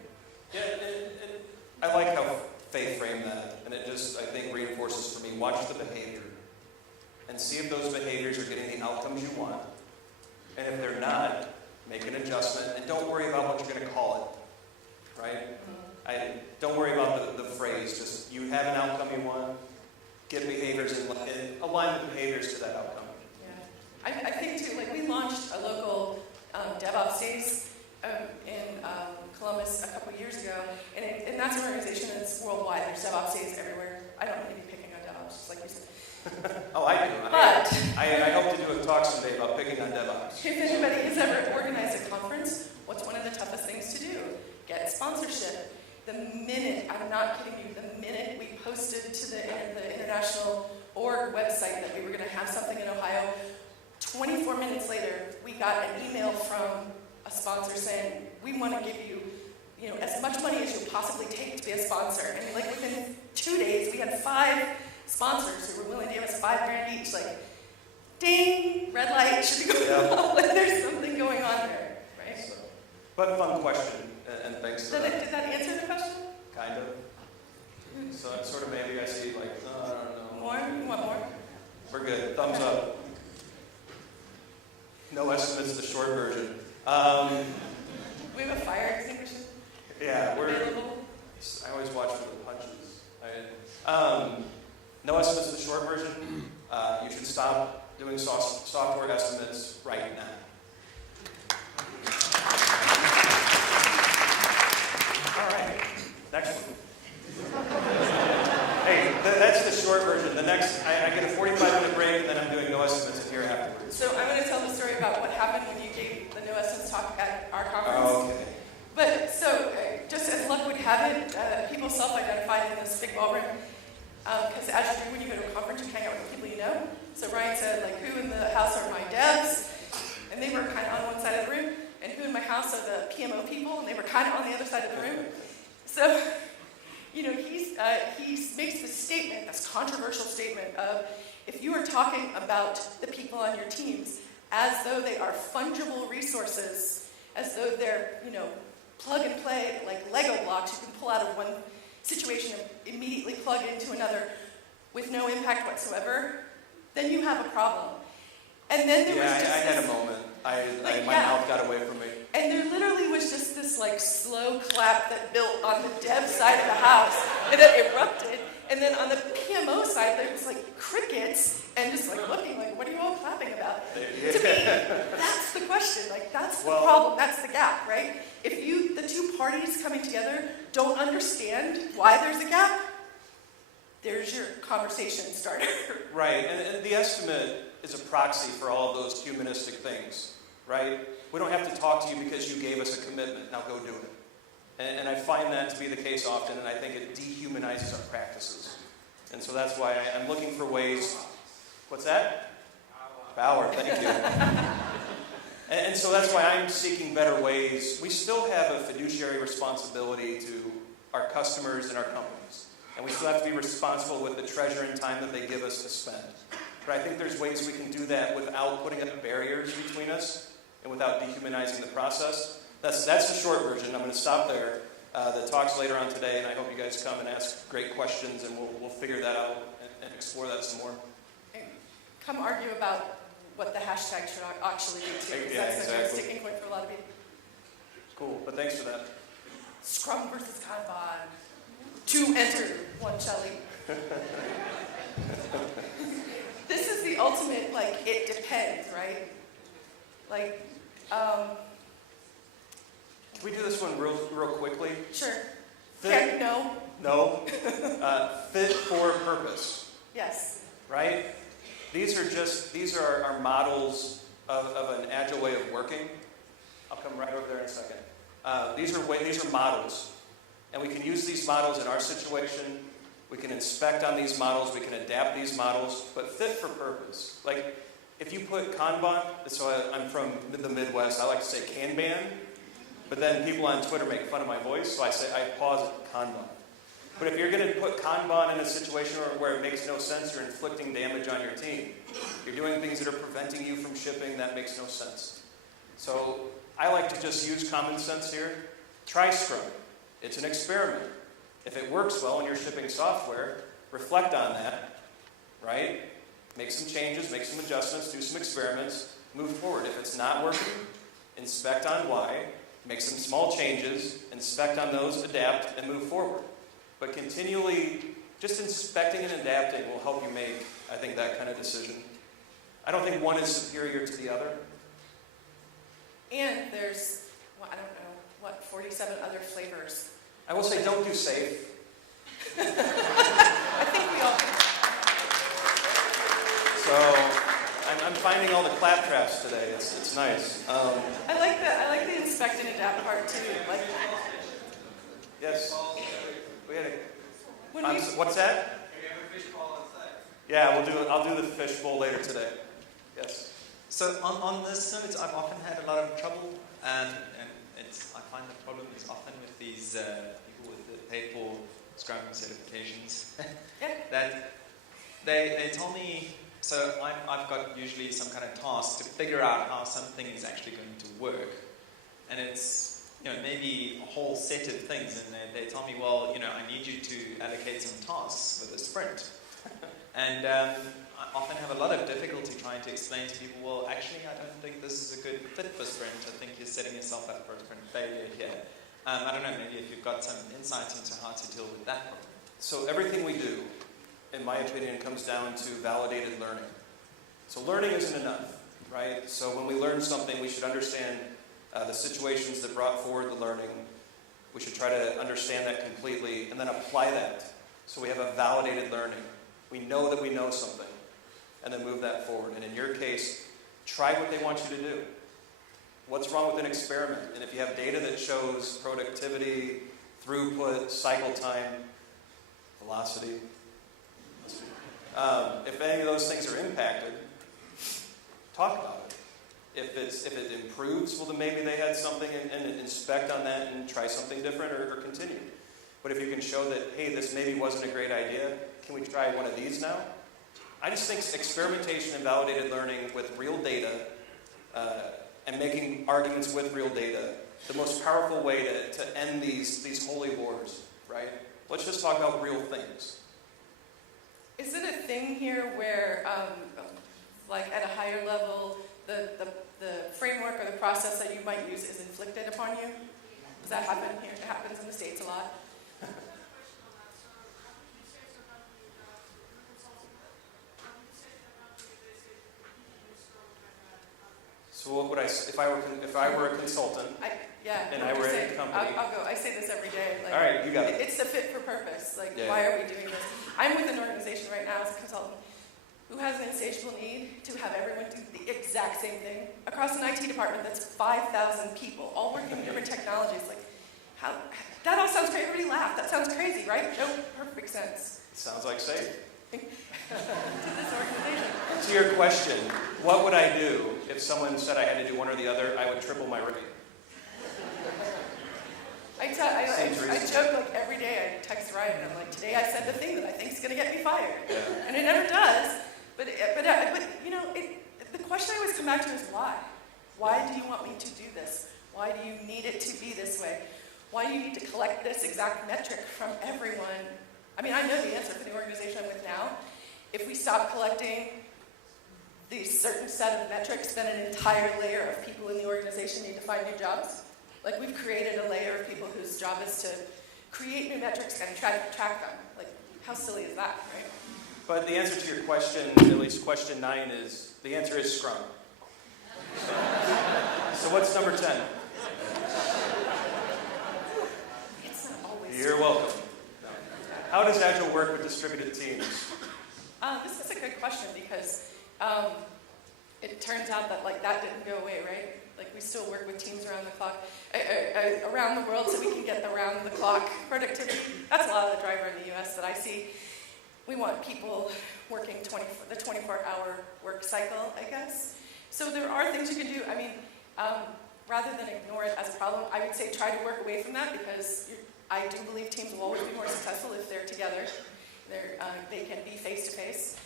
Yeah, and I like how Faye framed that, and it just, I think, reinforces for me, watch the behavior and see if those behaviors are getting the outcomes you want. And if they're not, make an adjustment, and don't worry about what you're going to call it, right? Don't worry about the phrase, just you have an outcome you want, get behaviors and align the behaviors to that outcome. Yeah, I think too, like we launched a local DevOps Days in Columbus a couple years ago, and that's an organization that's worldwide. There's DevOps Days everywhere. I don't need to be picking on DevOps, just like you said. Oh, I do. But I hope to do a talk someday about picking on DevOps. If anybody has ever organized a conference, what's one of the toughest things to do? Get sponsorship. The minute, I'm not kidding you, the minute we posted to the international org website that we were going to have something in Ohio, 24 minutes later, we got an email from a sponsor saying, we want to give you, as much money as you'll possibly take to be a sponsor. And like within 2 days, we had 5 sponsors who were willing to give us $5,000 each. Like, ding, red light, should be going on. Like, there's something going on there, right? So, but fun question, and thanks for that. Did that answer the question? Kind of. So it's sort of maybe I see like, I don't know. More? You want more? We're good. Thumbs up. No estimates, the short version. We have a fire extinguisher. Yeah, available. I always watch for the punches. No estimates, the short version. You should stop doing software estimates right now. All right, next one. Hey, that's the short version. The next, I get a 45-minute break, and then I'm doing no estimates in here afterwards. So I'm going to tell the story about what happened when you gave the no estimates talk at our conference. Oh, okay. But so, just as luck would have it, people self-identified in this big ballroom. Because as you do when you go to a conference, you hang out with people you know. So Ryan said, like, who in the house are my devs? And they were kind of on one side of the room. And who in my house are the PMO people? And they were kind of on the other side of the room. So, he makes this statement, this controversial statement of, if you are talking about the people on your teams as though they are fungible resources, as though they're, plug and play, like Lego blocks you can pull out of one situation and immediately plug into another with no impact whatsoever, then you have a problem. And then there Yeah, was just I had this, a moment. Like, My yeah. mouth got away from me. and there literally was just this like slow clap that built on the dev side of the house, and then erupted. And then on the PMO side, there was like crickets and just like looking like, what are you all clapping about? To me, that's the question. Like that's the problem. That's the gap, right? If the two parties coming together don't understand why there's a gap, there's your conversation starter. Right, and the estimate is a proxy for all of those humanistic things, right? We don't have to talk to you because you gave us a commitment. Now go do it. And I find that to be the case often, and I think it dehumanizes our practices. And so that's why I'm looking for ways. What's that? Power, thank you. And so that's why I'm seeking better ways. We still have a fiduciary responsibility to our customers and our companies. And we still have to be responsible with the treasure and time that they give us to spend. But I think there's ways we can do that without putting up barriers between us and without dehumanizing the process. That's the short version. I'm going to stop there. The talk's later on today, and I hope you guys come and ask great questions, and we'll figure that out and explore that some more. And come argue about what the hashtag should actually be too. Because Yeah, that's a exactly. sticking point for a lot of people. Cool, but thanks for that. Scrum versus Kanban. 2 enter, 1 Shelley. This is the ultimate, like, it depends, right? Like, Can we do this one real quickly? Sure. Fit, No. No. Fit for purpose, Yes. right? These are our models of an agile way of working. I'll come right over there in a second. These are models. And we can use these models in our situation. We can inspect on these models. We can adapt these models. But fit for purpose. Like, if you put Kanban, so I'm from the Midwest, I like to say Kanban. But then people on Twitter make fun of my voice, so I pause at Kanban. But if you're going to put Kanban in a situation where it makes no sense, you're inflicting damage on your team. You're doing things that are preventing you from shipping, that makes no sense. So I like to just use common sense here. Try Scrum. It's an experiment. If it works well and you're shipping software, reflect on that, right? Make some changes, make some adjustments, do some experiments, move forward. If it's not working, inspect on why, make some small changes, inspect on those, adapt, and move forward. But continually, just inspecting and adapting will help you make, I think, that kind of decision. I don't think one is superior to the other. And there's, well, I don't know, 47 other flavors. I will say, don't do safe. I think we all. So, I'm finding all the clap traps today. It's nice. I like the inspect and adapt part too. Like, yes. We had When a. we- What's that? Yeah, I'll do the fishbowl later today. Yes. So on this note, I've often had a lot of trouble, and I find the problem is often with these people with the paid for Scrum certifications that they tell me. So I've got usually some kind of task to figure out how something is actually going to work, and it's maybe a whole set of things, and they tell me, well, I need you to allocate some tasks with a sprint, and I often have a lot of difficulty trying to explain to people, well, actually, I don't think this is a good fit for sprint. I think you're setting yourself up for a sprint failure here. I don't know, maybe if you've got some insight into how to deal with that problem. So everything we do, in my opinion, comes down to validated learning. So learning isn't enough, right? So when we learn something, we should understand the situations that brought forward the learning. We should try to understand that completely and then apply that. So we have a validated learning. We know that we know something, and then move that forward. And in your case, try what they want you to do. What's wrong with an experiment? And if you have data that shows productivity, throughput, cycle time, velocity, if any of those things are impacted, talk about it. If it improves, well, then maybe they had something and inspect on that and try something different or continue. But if you can show that, hey, this maybe wasn't a great idea, can we try one of these now? I just think experimentation and validated learning with real data and making arguments with real data, the most powerful way to end these holy wars, right? Let's just talk about real things. is it a thing here where like at a higher level, the framework or the process that you might use is inflicted upon you? Does that happen here? It happens in the States a lot. So what would if I were a consultant and I were at a company? I'll go. I say this every day. Like, all right, you got it. It's the fit for purpose. Like, yeah. Why are we doing this? I'm with an organization right now as a consultant who has an insatiable need to have everyone do the exact same thing across an IT department that's 5,000 people, all working in different technologies. Like, how? That all sounds crazy. Everybody laughed. That sounds crazy, right? No, perfect sense. It sounds like safe. To this organization. To your question, what would I do if someone said I had to do one or the other? I would triple my rate. I joke like every day. I text Ryan and I'm like, today I said the thing that I think is going to get me fired, and it never does. But you know, the question I always come back to is why? Why do you want me to do this? Why do you need it to be this way? Why do you need to collect this exact metric from everyone? I mean, I know the answer for the organization I'm with now. If we stop collecting the certain set of metrics, then an entire layer of people in the organization need to find new jobs. Like, we've created a layer of people whose job is to create new metrics and try to track them. Like, how silly is that, right? But the answer to your question, at least question 9, is the answer is Scrum. So what's number 10? It's not always. You're welcome. How does Agile work with distributed teams? This is a good question because it turns out that that didn't go away, right? Like, we still work with teams around the clock, around the world, so we can get the round-the-clock productivity. That's a lot of the driver in the U.S. that I see. We want people working the 24-hour work cycle, I guess. So there are things you can do. I mean, rather than ignore it as a problem, I would say try to work away from that because I do believe teams will always be more successful if they're together. They can be face-to-face.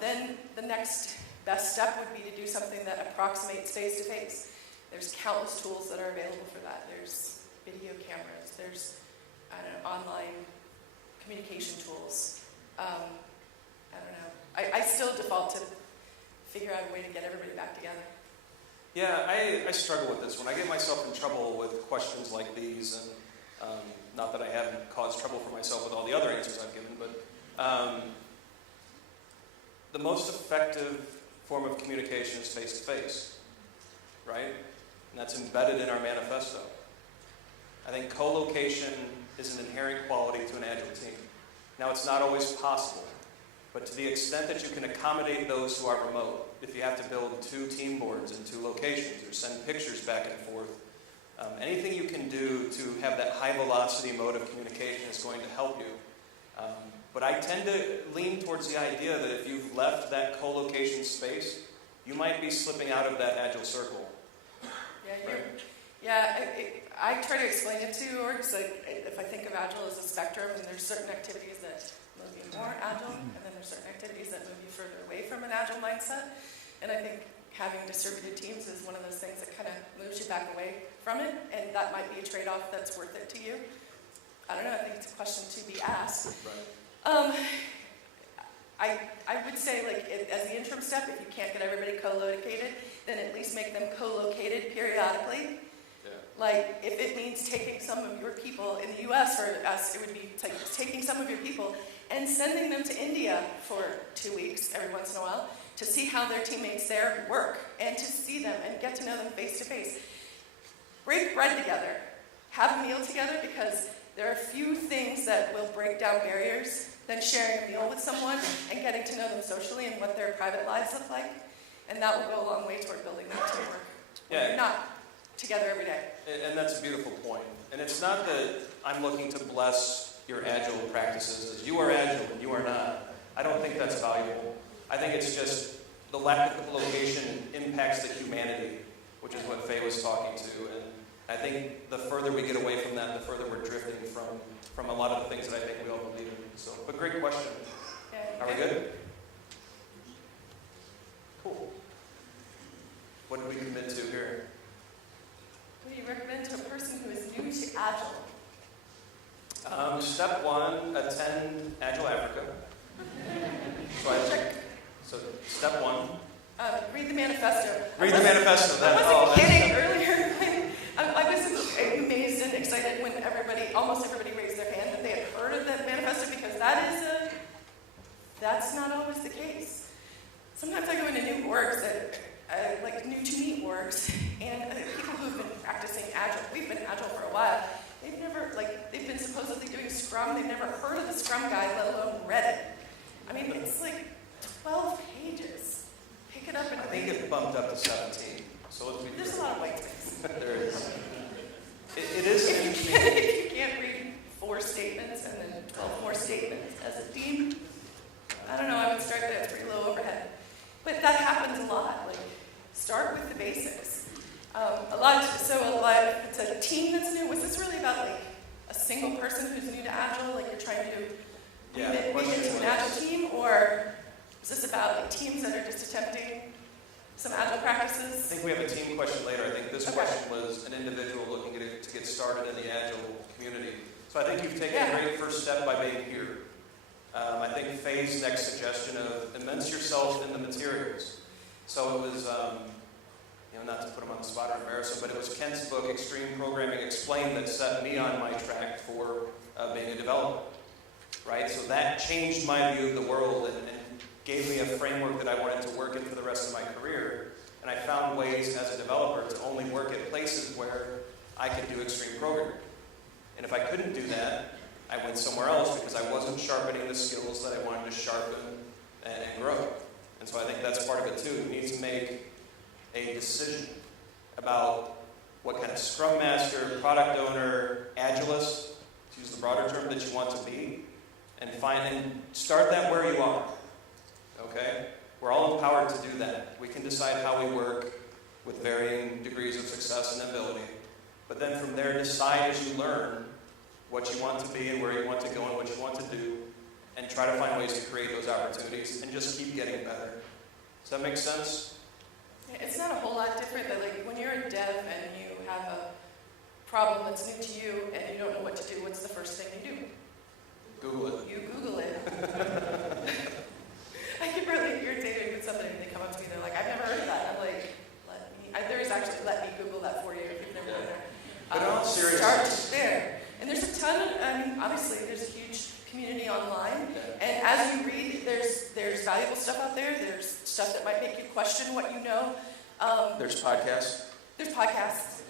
Then the next best step would be to do something that approximates face-to-face. There's countless tools that are available for that. There's video cameras. There's, online communication tools. I don't know. I still default to figure out a way to get everybody back together. Yeah, I struggle with this one. I get myself in trouble with questions like these, and not that I haven't caused trouble for myself with all the other answers I've given, but the most effective form of communication is face-to-face, right? And that's embedded in our manifesto. I think co-location is an inherent quality to an Agile team. Now, it's not always possible, but to the extent that you can accommodate those who are remote, if you have to build 2 team boards in 2 locations or send pictures back and forth, anything you can do to have that high-velocity mode of communication is going to help you. But I tend to lean towards the idea that if you've left that co-location space, you might be slipping out of that Agile circle. I try to explain it to orgs. Like, if I think of Agile as a spectrum, and there's certain activities that move you more Agile, and then there's certain activities that move you further away from an Agile mindset. And I think having distributed teams is one of those things that kind of moves you back away from it, and that might be a trade-off that's worth it to you. I don't know. I think it's a question to be asked. Right. I would say, as the interim step, if you can't get everybody co-located, then at least make them co-located periodically. Yeah. Like, if it means taking some of your people, in the U.S. for us, it would be taking some of your people and sending them to India for 2 weeks every once in a while to see how their teammates there work and to see them and get to know them face to face. Break bread together. Have a meal together, because there are few things that will break down barriers than sharing a meal with someone and getting to know them socially and what their private lives look like. And that will go a long way toward building that teamwork. Yeah. You're not together every day. And that's a beautiful point. And it's not that I'm looking to bless your Agile practices as you are Agile and you are not. I don't think that's valuable. I think it's just the lack of location impacts the humanity, which is what Faye was talking to. And I think the further we get away from that, the further we're drifting from a lot of the things that I think we all believe in. So, but great question. Are we good? Cool. What do we commit to here? What do you recommend to a person who is new to Agile? Step 1, attend Agile Africa. So step 1. Read the manifesto. Read the manifesto. I wasn't kidding earlier. I was amazed and excited when almost everybody raised their hand that they had heard of that manifesto, because that's not always the case. Sometimes I go into new orgs like new to me orgs, and people who've been practicing Agile, we've been Agile for a while, they've been supposedly doing Scrum, they've never heard of the Scrum guide, let alone read it. I mean, it's like 12 pages. Pick it up and I think it bumped up to 17. So let's be There's a lot of white space. There is. It is an interesting. If you can't read 4 statements and then 12 more statements as a team, I don't know, I would start there. It's pretty low overhead. But that happens a lot. Like, start with the basics. If it's a team that's new, was this really about like a single person who's new to Agile, like you're trying to make it to an Agile team, or is this about like teams that are just attempting some Agile practices? I think we have a team question later. I think this question was an individual looking to get started in the Agile community. So I think you've taken a great first step by being here. I think Faye's next suggestion of immerse yourself in the materials. So it was, not to put him on the spot or embarrass him, but it was Kent's book, Extreme Programming Explained, that set me on my track for being a developer. Right? So that changed my view of the world and gave me a framework that I wanted to work in for the rest of my career. And I found ways as a developer to only work at places where I could do extreme programming. And if I couldn't do that, I went somewhere else because I wasn't sharpening the skills that I wanted to sharpen and grow. And so I think that's part of it too. You need to make a decision about what kind of Scrum Master, product owner, Agilist, to use the broader term, that you want to be, and start that where you are. Okay? We're all empowered to do that. We can decide how we work with varying degrees of success and ability. But then from there, decide as you learn what you want to be and where you want to go and what you want to do, and try to find ways to create those opportunities and just keep getting better. Does that make sense? It's not a whole lot different than like when you're a dev and you have a problem that's new to you and you don't know what to do, what's the first thing you do? Google it. You Google it. I get really irritated with somebody when they come up to me and they're like, I've never heard of that. I'm like, there is actually, let me Google that for you if you've never been there. But in all seriousness, start there. And there's a ton of, obviously there's a huge community online, and as you read, there's valuable stuff out there. There's stuff that might make you question what you know. There's podcasts. There's podcasts.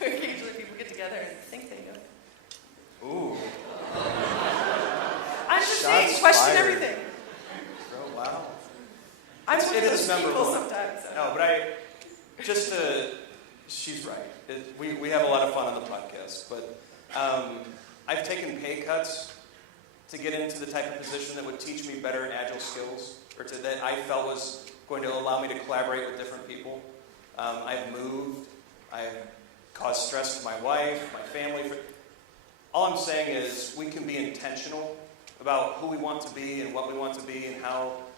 Occasionally people get together and think they know. Ooh. I'm just saying, question everything. Oh, wow. I'm one of those people sometimes. So. No, but she's right. We have a lot of fun on the podcast, but I've taken pay cuts to get into the type of position that would teach me better Agile skills, or that I felt was going to allow me to collaborate with different people. I've moved. I've caused stress to my wife, my family. All I'm saying is we can be intentional about who we want to be and what we want to be and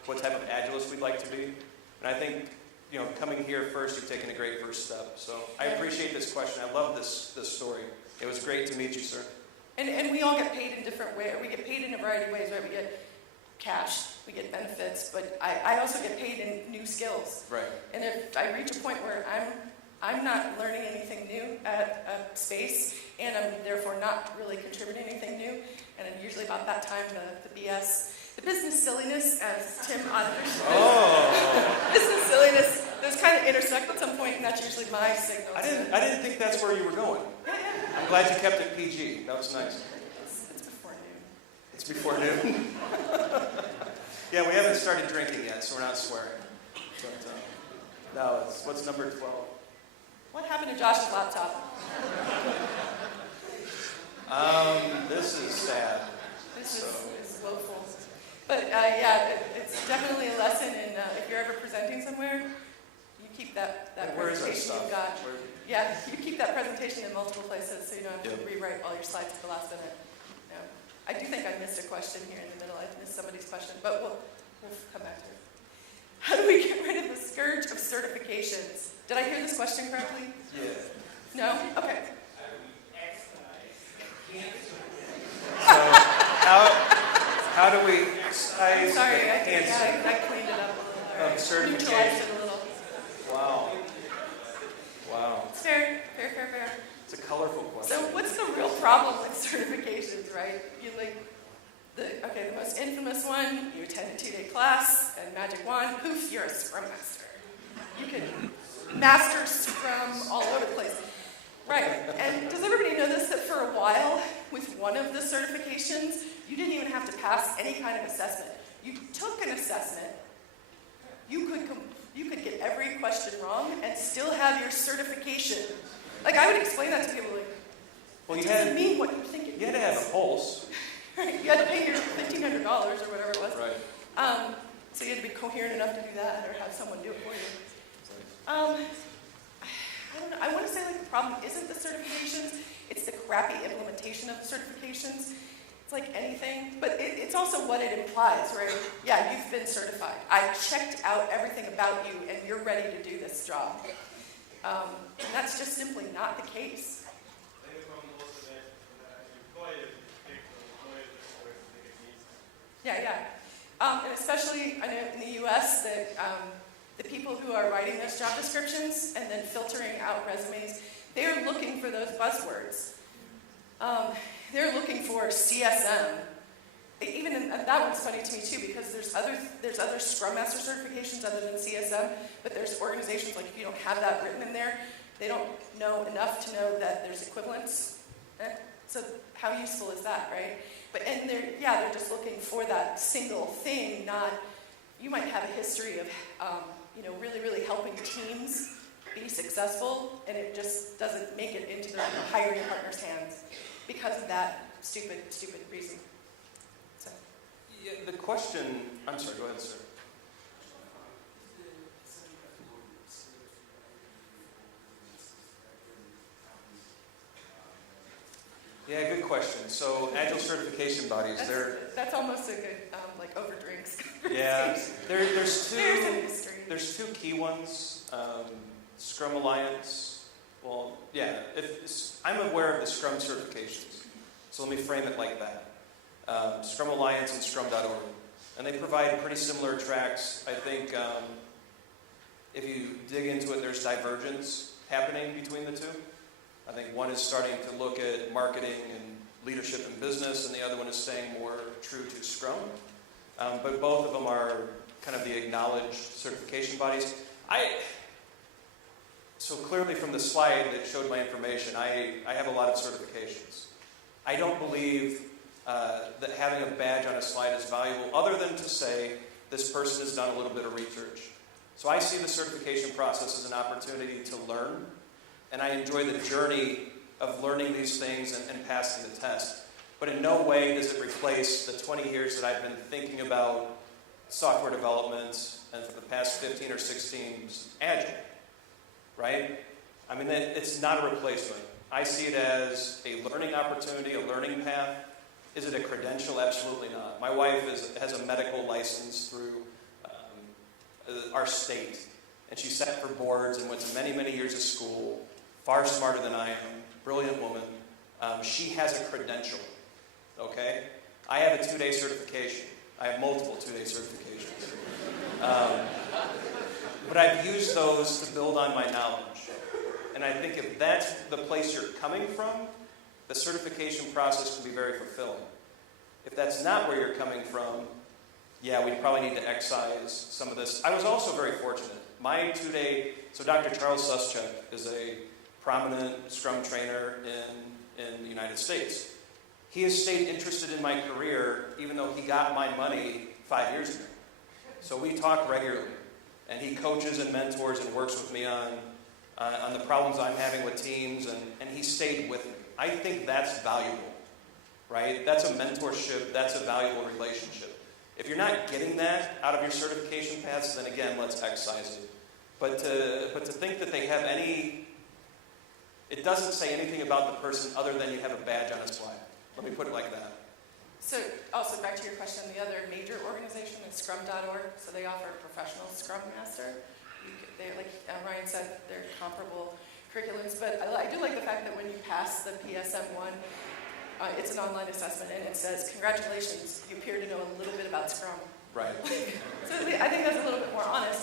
what type of Agilist we'd like to be. And I think, coming here first, you've taken a great first step. So I appreciate this question. I love this story. It was great to meet you, sir. And we all get paid in different ways. We get paid in a variety of ways, right? We get cash, we get benefits, but I also get paid in new skills. Right. And if I reach a point where I'm not learning anything new at a space, and I'm therefore not really contributing anything new, and usually about that time, the BS, the business silliness, as Tim understood. Oh. Business silliness, those kind of intersect at some point, and that's usually my signal. I didn't think that's where you were going. Yeah. I'm glad you kept it PG. That was nice. It's before noon. It's before noon? Yeah, we haven't started drinking yet, so we're not swearing. But, no, what's number 12? What happened to Josh's laptop? This is sad. This is woeful. But it's definitely a lesson in if you're ever presenting somewhere, you keep that presentation you've got. Yeah, you keep that presentation in multiple places so you don't have to rewrite all your slides at the last minute. No. I do think I missed a question here in the middle. I missed somebody's question, but we'll come back to it. How do we get rid of the scourge of certifications? Did I hear this question correctly? Yeah. No? Okay. So, How do we size Sorry, the I answer? cleaned it up a little. Certification. Neutralized it a little. Wow. Wow. It's fair. It's a colorful question. So what's the real problem with certifications, right? You like, the most infamous one, you attend a 2-day class, and magic wand, poof, you're a Scrum Master. You can master Scrum all over the place. Right, and does everybody know this, that for a while, with one of the certifications, you didn't even have to pass any kind of assessment. You took an assessment, you could get every question wrong and still have your certification. Like, I would explain that to people, like, well, it doesn't mean what you think it means. You had to have a pulse. Right, you had to pay your $1,500 or whatever it was. Right. So you had to be coherent enough to do that or have someone do it for you. I don't know. I want to say, like, the problem isn't the certifications, it's the crappy implementation of the certifications. It's like anything, but it's also what it implies, right? Yeah, you've been certified. I checked out everything about you, and you're ready to do this job. And that's just simply not the case. Yeah. And especially, I know in the U.S. that the people who are writing those job descriptions and then filtering out resumes, they're looking for those buzzwords. They're looking for CSM. That one's funny to me too, because there's other Scrum Master certifications other than CSM, but there's organizations, like, if you don't have that written in there, they don't know enough to know that there's equivalence. So how useful is that, right? And they're just looking for that single thing, not, you might have a history of, really, really helping teams be successful, and it just doesn't make it into the hiring partner's hands because of that stupid reason. So. Yeah, the question, I'm sorry, go ahead, sir. Yeah, good question. So Agile certification bodies, that's almost a good, like, over drinks. Yeah, there's two key ones. Scrum Alliance. Well, yeah, I'm aware of the Scrum certifications, so let me frame it like that. Scrum Alliance and Scrum.org, and they provide pretty similar tracks. I think if you dig into it, there's divergence happening between the two. I think one is starting to look at marketing and leadership and business, and the other one is staying more true to Scrum. But both of them are kind of the acknowledged certification bodies. So clearly from the slide that showed my information, I have a lot of certifications. I don't believe that having a badge on a slide is valuable, other than to say this person has done a little bit of research. So I see the certification process as an opportunity to learn, and I enjoy the journey of learning these things and passing the test. But in no way does it replace the 20 years that I've been thinking about software development, and for the past 15 or 16, Agile, right? I mean, it's not a replacement. I see it as a learning opportunity, a learning path. Is it a credential? Absolutely not. My wife has a medical license through our state, and she sat for boards and went to many, many years of school, far smarter than I am, brilliant woman. She has a credential, okay? I have a 2-day certification. I have multiple 2-day certifications. But I've used those to build on my knowledge. And I think if that's the place you're coming from, the certification process can be very fulfilling. If that's not where you're coming from, yeah, we probably need to excise some of this. I was also very fortunate. My 2-day, so Dr. Charles Suschek is a prominent Scrum trainer in the United States. He has stayed interested in my career, even though he got my money 5 years ago. So we talk regularly, and he coaches and mentors and works with me on the problems I'm having with teams, and he stayed with me. I think that's valuable, right? That's a mentorship. That's a valuable relationship. If you're not getting that out of your certification paths, then again, let's excise it. But to think that they have any, it doesn't say anything about the person other than you have a badge on a slide. Let me put it like that. So also back to your question, the other major organization is Scrum.org. So they offer a professional Scrum Master. They're, like Ryan said, they're comparable curriculums. But I do like the fact that when you pass the PSM1, it's an online assessment, and it says, congratulations, you appear to know a little bit about Scrum. Right. So I think that's a little bit more honest.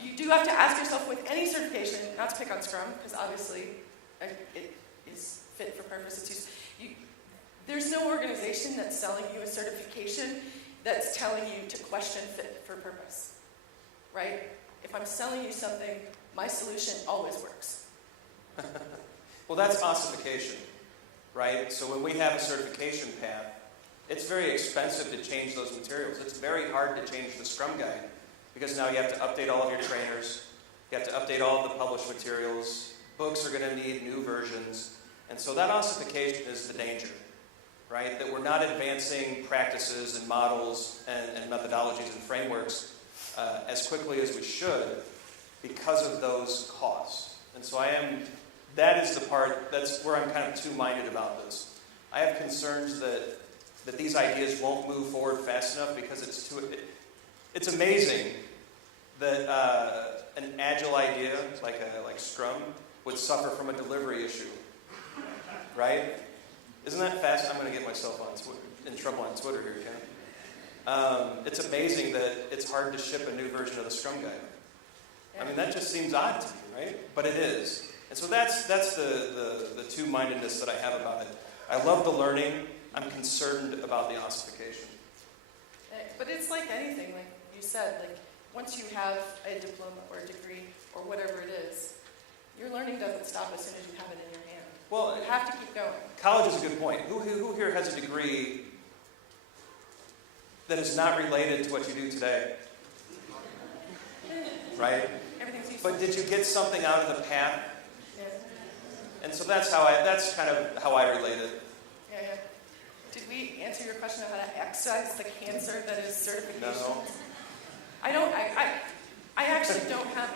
You do have to ask yourself with any certification, not to pick on Scrum, because obviously it is fit for purpose. There's no organization that's selling you a certification that's telling you to question fit for purpose, right? If I'm selling you something, my solution always works. Well, that's ossification, right? So when we have a certification path, it's very expensive to change those materials. It's very hard to change the Scrum Guide because now you have to update all of your trainers. You have to update all of the published materials. Books are going to need new versions. And so that ossification is the danger, right? That we're not advancing practices and models and methodologies and frameworks as quickly as we should because of those costs. And so that is the part, that's where I'm kind of two-minded about this. I have concerns that these ideas won't move forward fast enough because it's amazing that an agile idea like Scrum would suffer from a delivery issue, right? Isn't that fast? I'm going to get myself in trouble on Twitter here, Ken. It's amazing that it's hard to ship a new version of the Scrum Guide. I mean, that just seems odd to me, right? But it is. And so that's the two-mindedness that I have about it. I love the learning. I'm concerned about the ossification. But it's like anything, like you said, like once you have a diploma or a degree or whatever it is, your learning doesn't stop as soon as you have it in your hand. Well, you have to keep going. College is a good point. Who here has a degree that is not related to what you do today? Right? Everything's useful. But did you get something out of the path? Yeah. And so that's kind of how I relate it. Yeah. Did we answer your question of how to excise the cancer that is certification? No. I actually don't have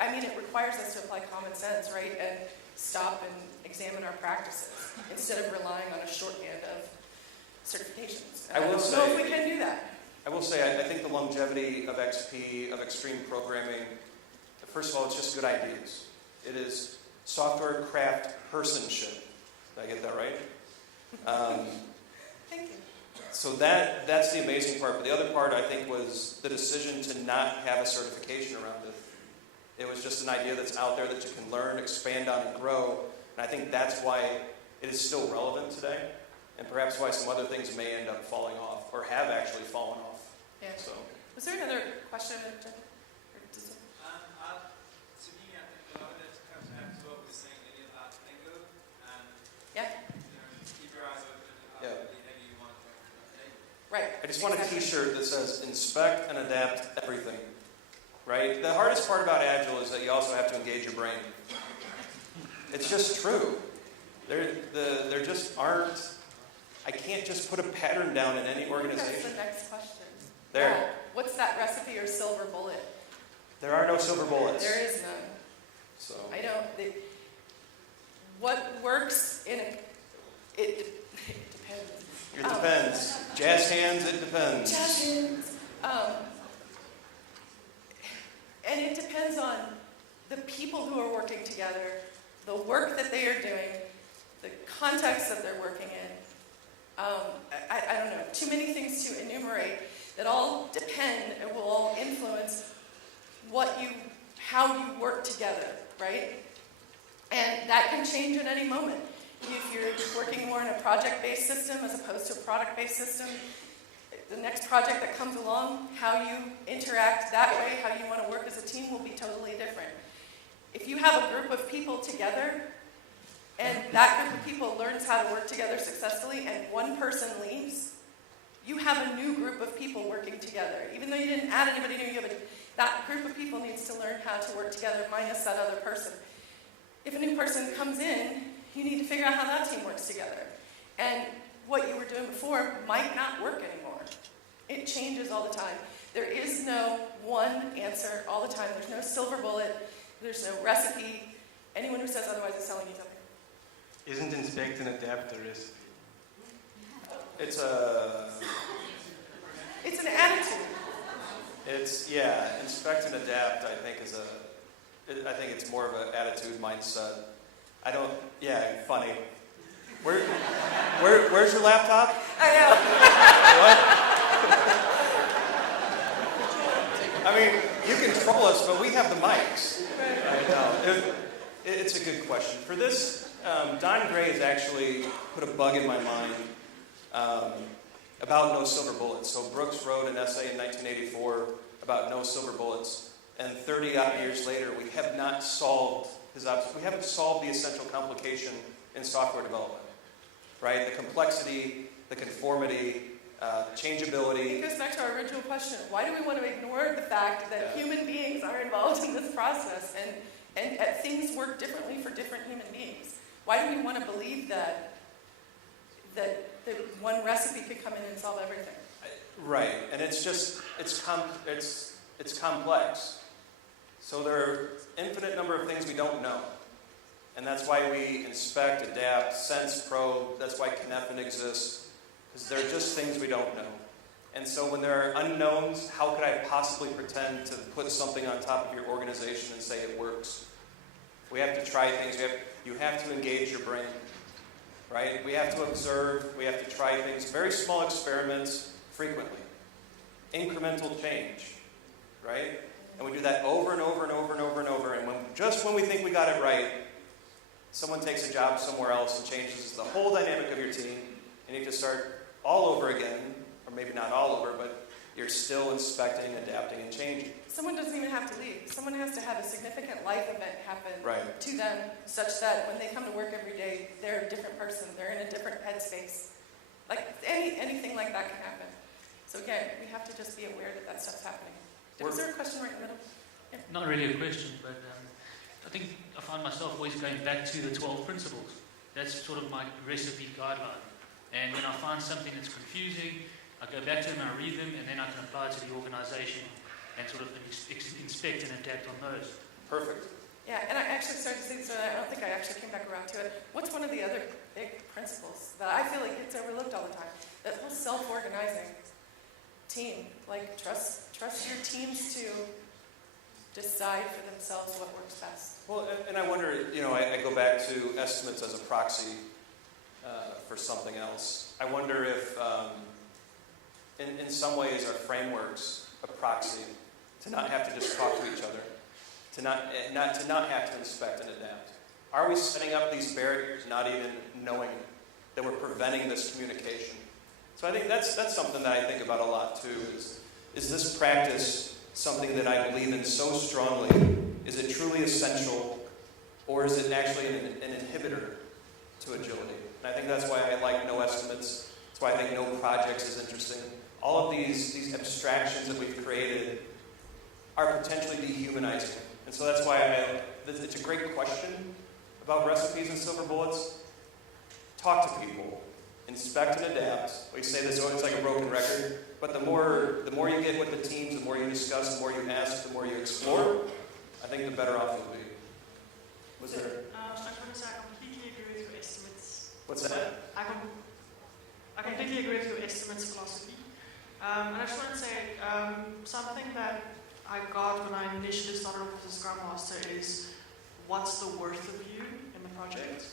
I mean, it requires us to apply common sense, right? And stop and examine our practices instead of relying on a shorthand of certifications. I will don't know if we can do that. I will say, I think the longevity of XP, of extreme programming, first of all, it's just good ideas. It is software craft personship. Did I get that right? Thank you. So that's the amazing part. But the other part, I think, was the decision to not have a certification around it. It was just an idea that's out there that you can learn, expand on, and grow. And I think that's why it is still relevant today, and perhaps why some other things may end up falling off, or have actually fallen off. Yeah. So. Was there another question? To me, I think a lot of it comes back to what we were saying earlier about Lego. Keep your eyes open about whatever you want to update. Right. I just want a T-shirt that says "Inspect and adapt everything." Right. The hardest part about Agile is that you also have to engage your brain. It's just true. There just aren't. I can't just put a pattern down in any organization. That's the next question. There. Yeah. What's that recipe or silver bullet? There are no silver bullets. There is none. So. I don't. What works in it depends. It depends. Jazz hands, it depends. Jazz hands. And it depends on the people who are working together, the work that they are doing, the context that they're working in. I don't know. Too many things to enumerate that all depend and will all influence how you work together, right? And that can change at any moment. If you're working more in a project-based system as opposed to a product-based system, the next project that comes along, how you interact that way, how you want to work as a team will be totally different. If you have a group of people together, and that group of people learns how to work together successfully, and one person leaves, you have a new group of people working together. Even though you didn't add anybody new, that group of people needs to learn how to work together minus that other person. If a new person comes in, you need to figure out how that team works together. And what you were doing before might not work anymore. It changes all the time. There is no one answer all the time. There's no silver bullet. There's no recipe. Anyone who says otherwise is selling you something. Isn't inspect and adapt the recipe? It's an attitude. Inspect and adapt, I think, I think it's more of an attitude mindset. Funny. Where's your laptop? I know. What? I mean, you can troll us, but we have the mics. Right now. It's a good question. For this, Don Gray has actually put a bug in my mind about no silver bullets. So Brooks wrote an essay in 1984 about no silver bullets, and 30-odd years later, we have not solved we haven't solved the essential complication in software development. Right? The complexity, the conformity, changeability. It goes back to our original question. Why do we want to ignore the fact that human beings are involved in this process and things work differently for different human beings? Why do we want to believe that one recipe could come in and solve everything? Right, and it's complex. So there are infinite number of things we don't know. And that's why we inspect, adapt, sense, probe. That's why Keynote exists, because they're just things we don't know. And so when there are unknowns, how could I possibly pretend to put something on top of your organization and say it works? We have to try things. You have to engage your brain, right? We have to observe. We have to try things. Very small experiments frequently. Incremental change, right? And we do that over and over and over and over and over. And just when we think we got it right, someone takes a job somewhere else and changes the whole dynamic of your team, and you have to start all over again, or maybe not all over, but you're still inspecting, adapting, and changing. Someone doesn't even have to leave. Someone has to have a significant life event happen Right. to them, such that when they come to work every day, they're a different person. They're in a different headspace. Like anything like that can happen. So again, we have to just be aware that stuff's happening. Was there a question right in the middle? Yeah. Not really a question, but I think I find myself always going back to the 12 principles. That's sort of my recipe guideline. And when I find something that's confusing, I go back to them, I read them, and then I can apply it to the organization and sort of inspect and adapt on those. Perfect. Yeah, and I actually started to think, so I don't think I actually came back around to it. What's one of the other big principles that I feel like gets overlooked all the time? That whole self-organizing team. Like, trust your teams to decide for themselves what works best. Well, and I wonder, I go back to estimates as a proxy for something else. I wonder if, in some ways, our frameworks a proxy to not have to just talk to each other, to not have to inspect and adapt. Are we setting up these barriers, not even knowing that we're preventing this communication? So I think that's something that I think about a lot too. Is this practice something that I believe in so strongly? Is it truly essential, or is it actually an inhibitor to agility? And I think that's why I like no estimates. That's why I think no projects is interesting. All of these abstractions that we've created are potentially dehumanizing. And so that's why it's a great question about recipes and silver bullets. Talk to people. Inspect and adapt. We say this, it's like a broken record. But the more you get with the teams, the more you discuss, the more you ask, the more you explore, I think the better off you'll be. Was there? I just want to say I completely agree with your estimates. What's that? I completely agree with your estimates philosophy. And I just want to say something that I got when I initially started off as a Scrum Master is what's the worth of you in the project?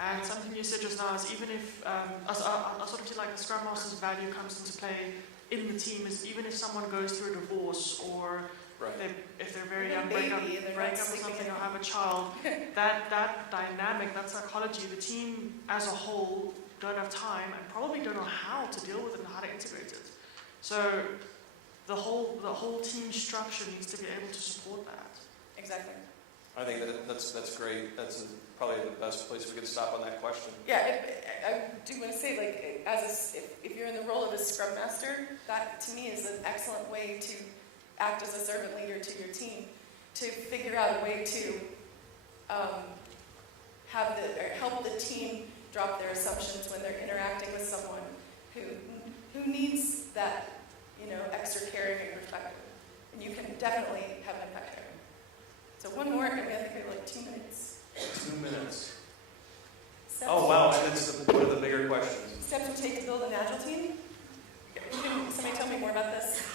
And something you said just now is even if, I sort of feel like the Scrum Master's value comes into play in the team is even if someone goes through a divorce or if they're very young, break up or something or have a child, that dynamic, that psychology, the team as a whole don't have time and probably don't know how to deal with it and how to integrate it. So the whole team structure needs to be able to support that. Exactly. I think that's great. That's probably the best place we could stop on that question. Yeah, I do want to say, like, if you're in the role of a Scrum Master, that to me is an excellent way to act as a servant leader to your team, to figure out a way to help the team drop their assumptions when they're interacting with someone who needs that, extra caring and perspective. And you can definitely have an impact there. So one more, and I think we have like 2 minutes. 2 minutes. Steps Oh wow, that's one of the bigger questions. Steps we take to build an Agile team? Can somebody tell me more about this?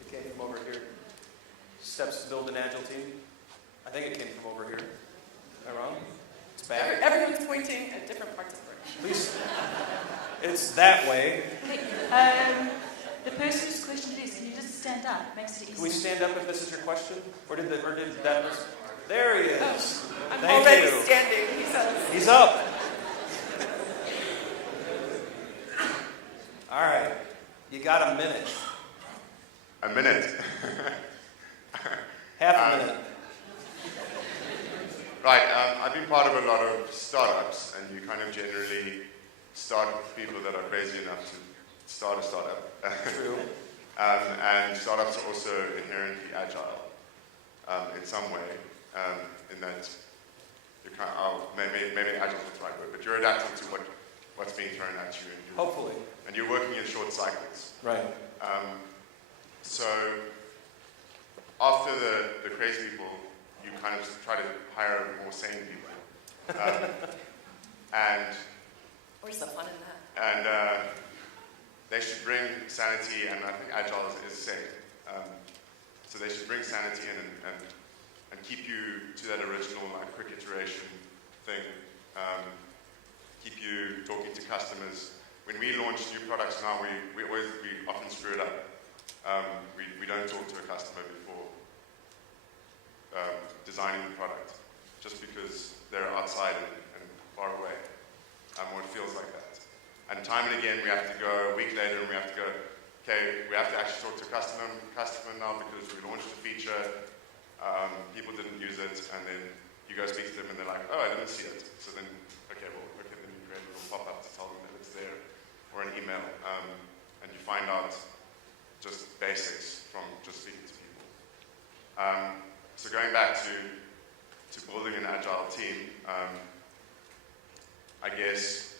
It came from over here. Steps to build an Agile team? I think it came from over here. Am I wrong? It's back. Everyone's pointing at different parts of the room. Please. It's that way. The person whose question it is, can you just stand up? Makes it easy. Can we stand up if this is your question? Or did that person? There he is. Oh, I'm Thank already you. standing, he says. He's up. All right. You got a minute. A minute. Half a minute. Right, I've been part of a lot of startups, and you kind of generally start with people that are crazy enough to start a startup. True. And startups are also inherently agile in some way, in that you kind of, maybe agile is not the right word, but you're adapting to what's being thrown at you. And hopefully. And you're working in short cycles. Right. So after the crazy people, you kind of try to hire more sane people. Where's the fun in that? And they should bring sanity, and I think Agile is sane. So they should bring sanity in and keep you to that original quick iteration thing. Keep you talking to customers. When we launch new products now, we often screw it up. We don't talk to a customer before designing the product, just because they're outside and far away, or it feels like that. And time and again, we have to go a week later, and we have to go, okay, we have to actually talk to customer now because we launched a feature, people didn't use it, and then you go speak to them, and they're like, oh, I didn't see it. So then, then you create a little pop-up to tell them that it's there, or an email, and you find out just basics from just speaking to people. So going back to building an agile team, I guess,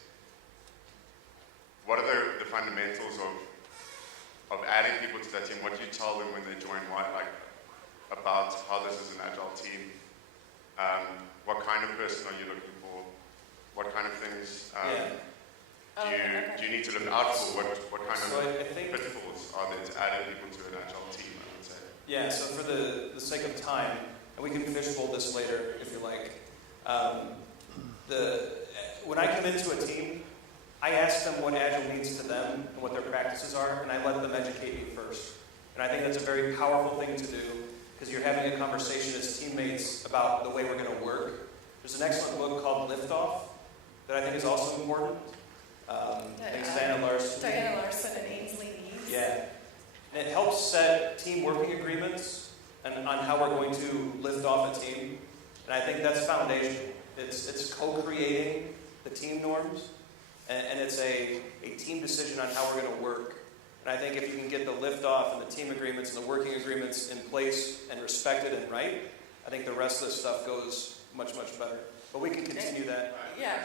what are the fundamentals of adding people to that team? What do you tell them when they join? About how this is an agile team? What kind of person are you looking for? What kind of things do you need to look out for? What kind of pitfalls are there to add people to an agile team, I would say? Yeah, so for the sake of time, and we can fishbowl this later if you like, when I come into a team, I ask them what Agile means to them and what their practices are, and I let them educate me first. And I think that's a very powerful thing to do, because you're having a conversation as teammates about the way we're going to work. There's an excellent book called Liftoff that I think is also important. Thanks, Diana Larson and Ainsley Neves. Yeah. And it helps set team working agreements and on how we're going to lift off a team. And I think that's foundational. It's co-creating the team norms, and it's a team decision on how we're going to work. And I think if you can get the lift off and the team agreements and the working agreements in place and respected and right, I think the rest of the stuff goes much, much better. But we can continue that. Yeah.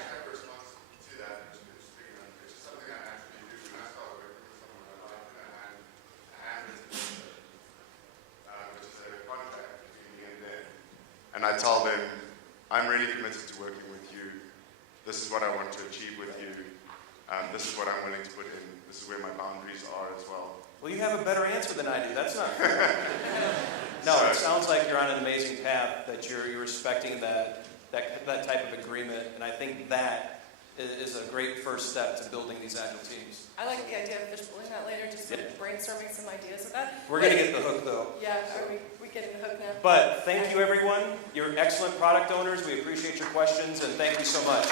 And I tell them, I'm really committed to working with you. This is what I want to achieve with you. This is what I'm willing to put in. This is where my boundaries are as well. Well, you have a better answer than I do. That's not fair. No, it sounds like you're on an amazing path, that you're respecting that type of agreement. And I think that is a great first step to building these Agile teams. I like the idea of fishbowling that later, just sort of brainstorming some ideas of that. We're going to get the hook, though. Yeah, are we getting the hook now? But thank you, everyone. You're excellent product owners. We appreciate your questions, and thank you so much.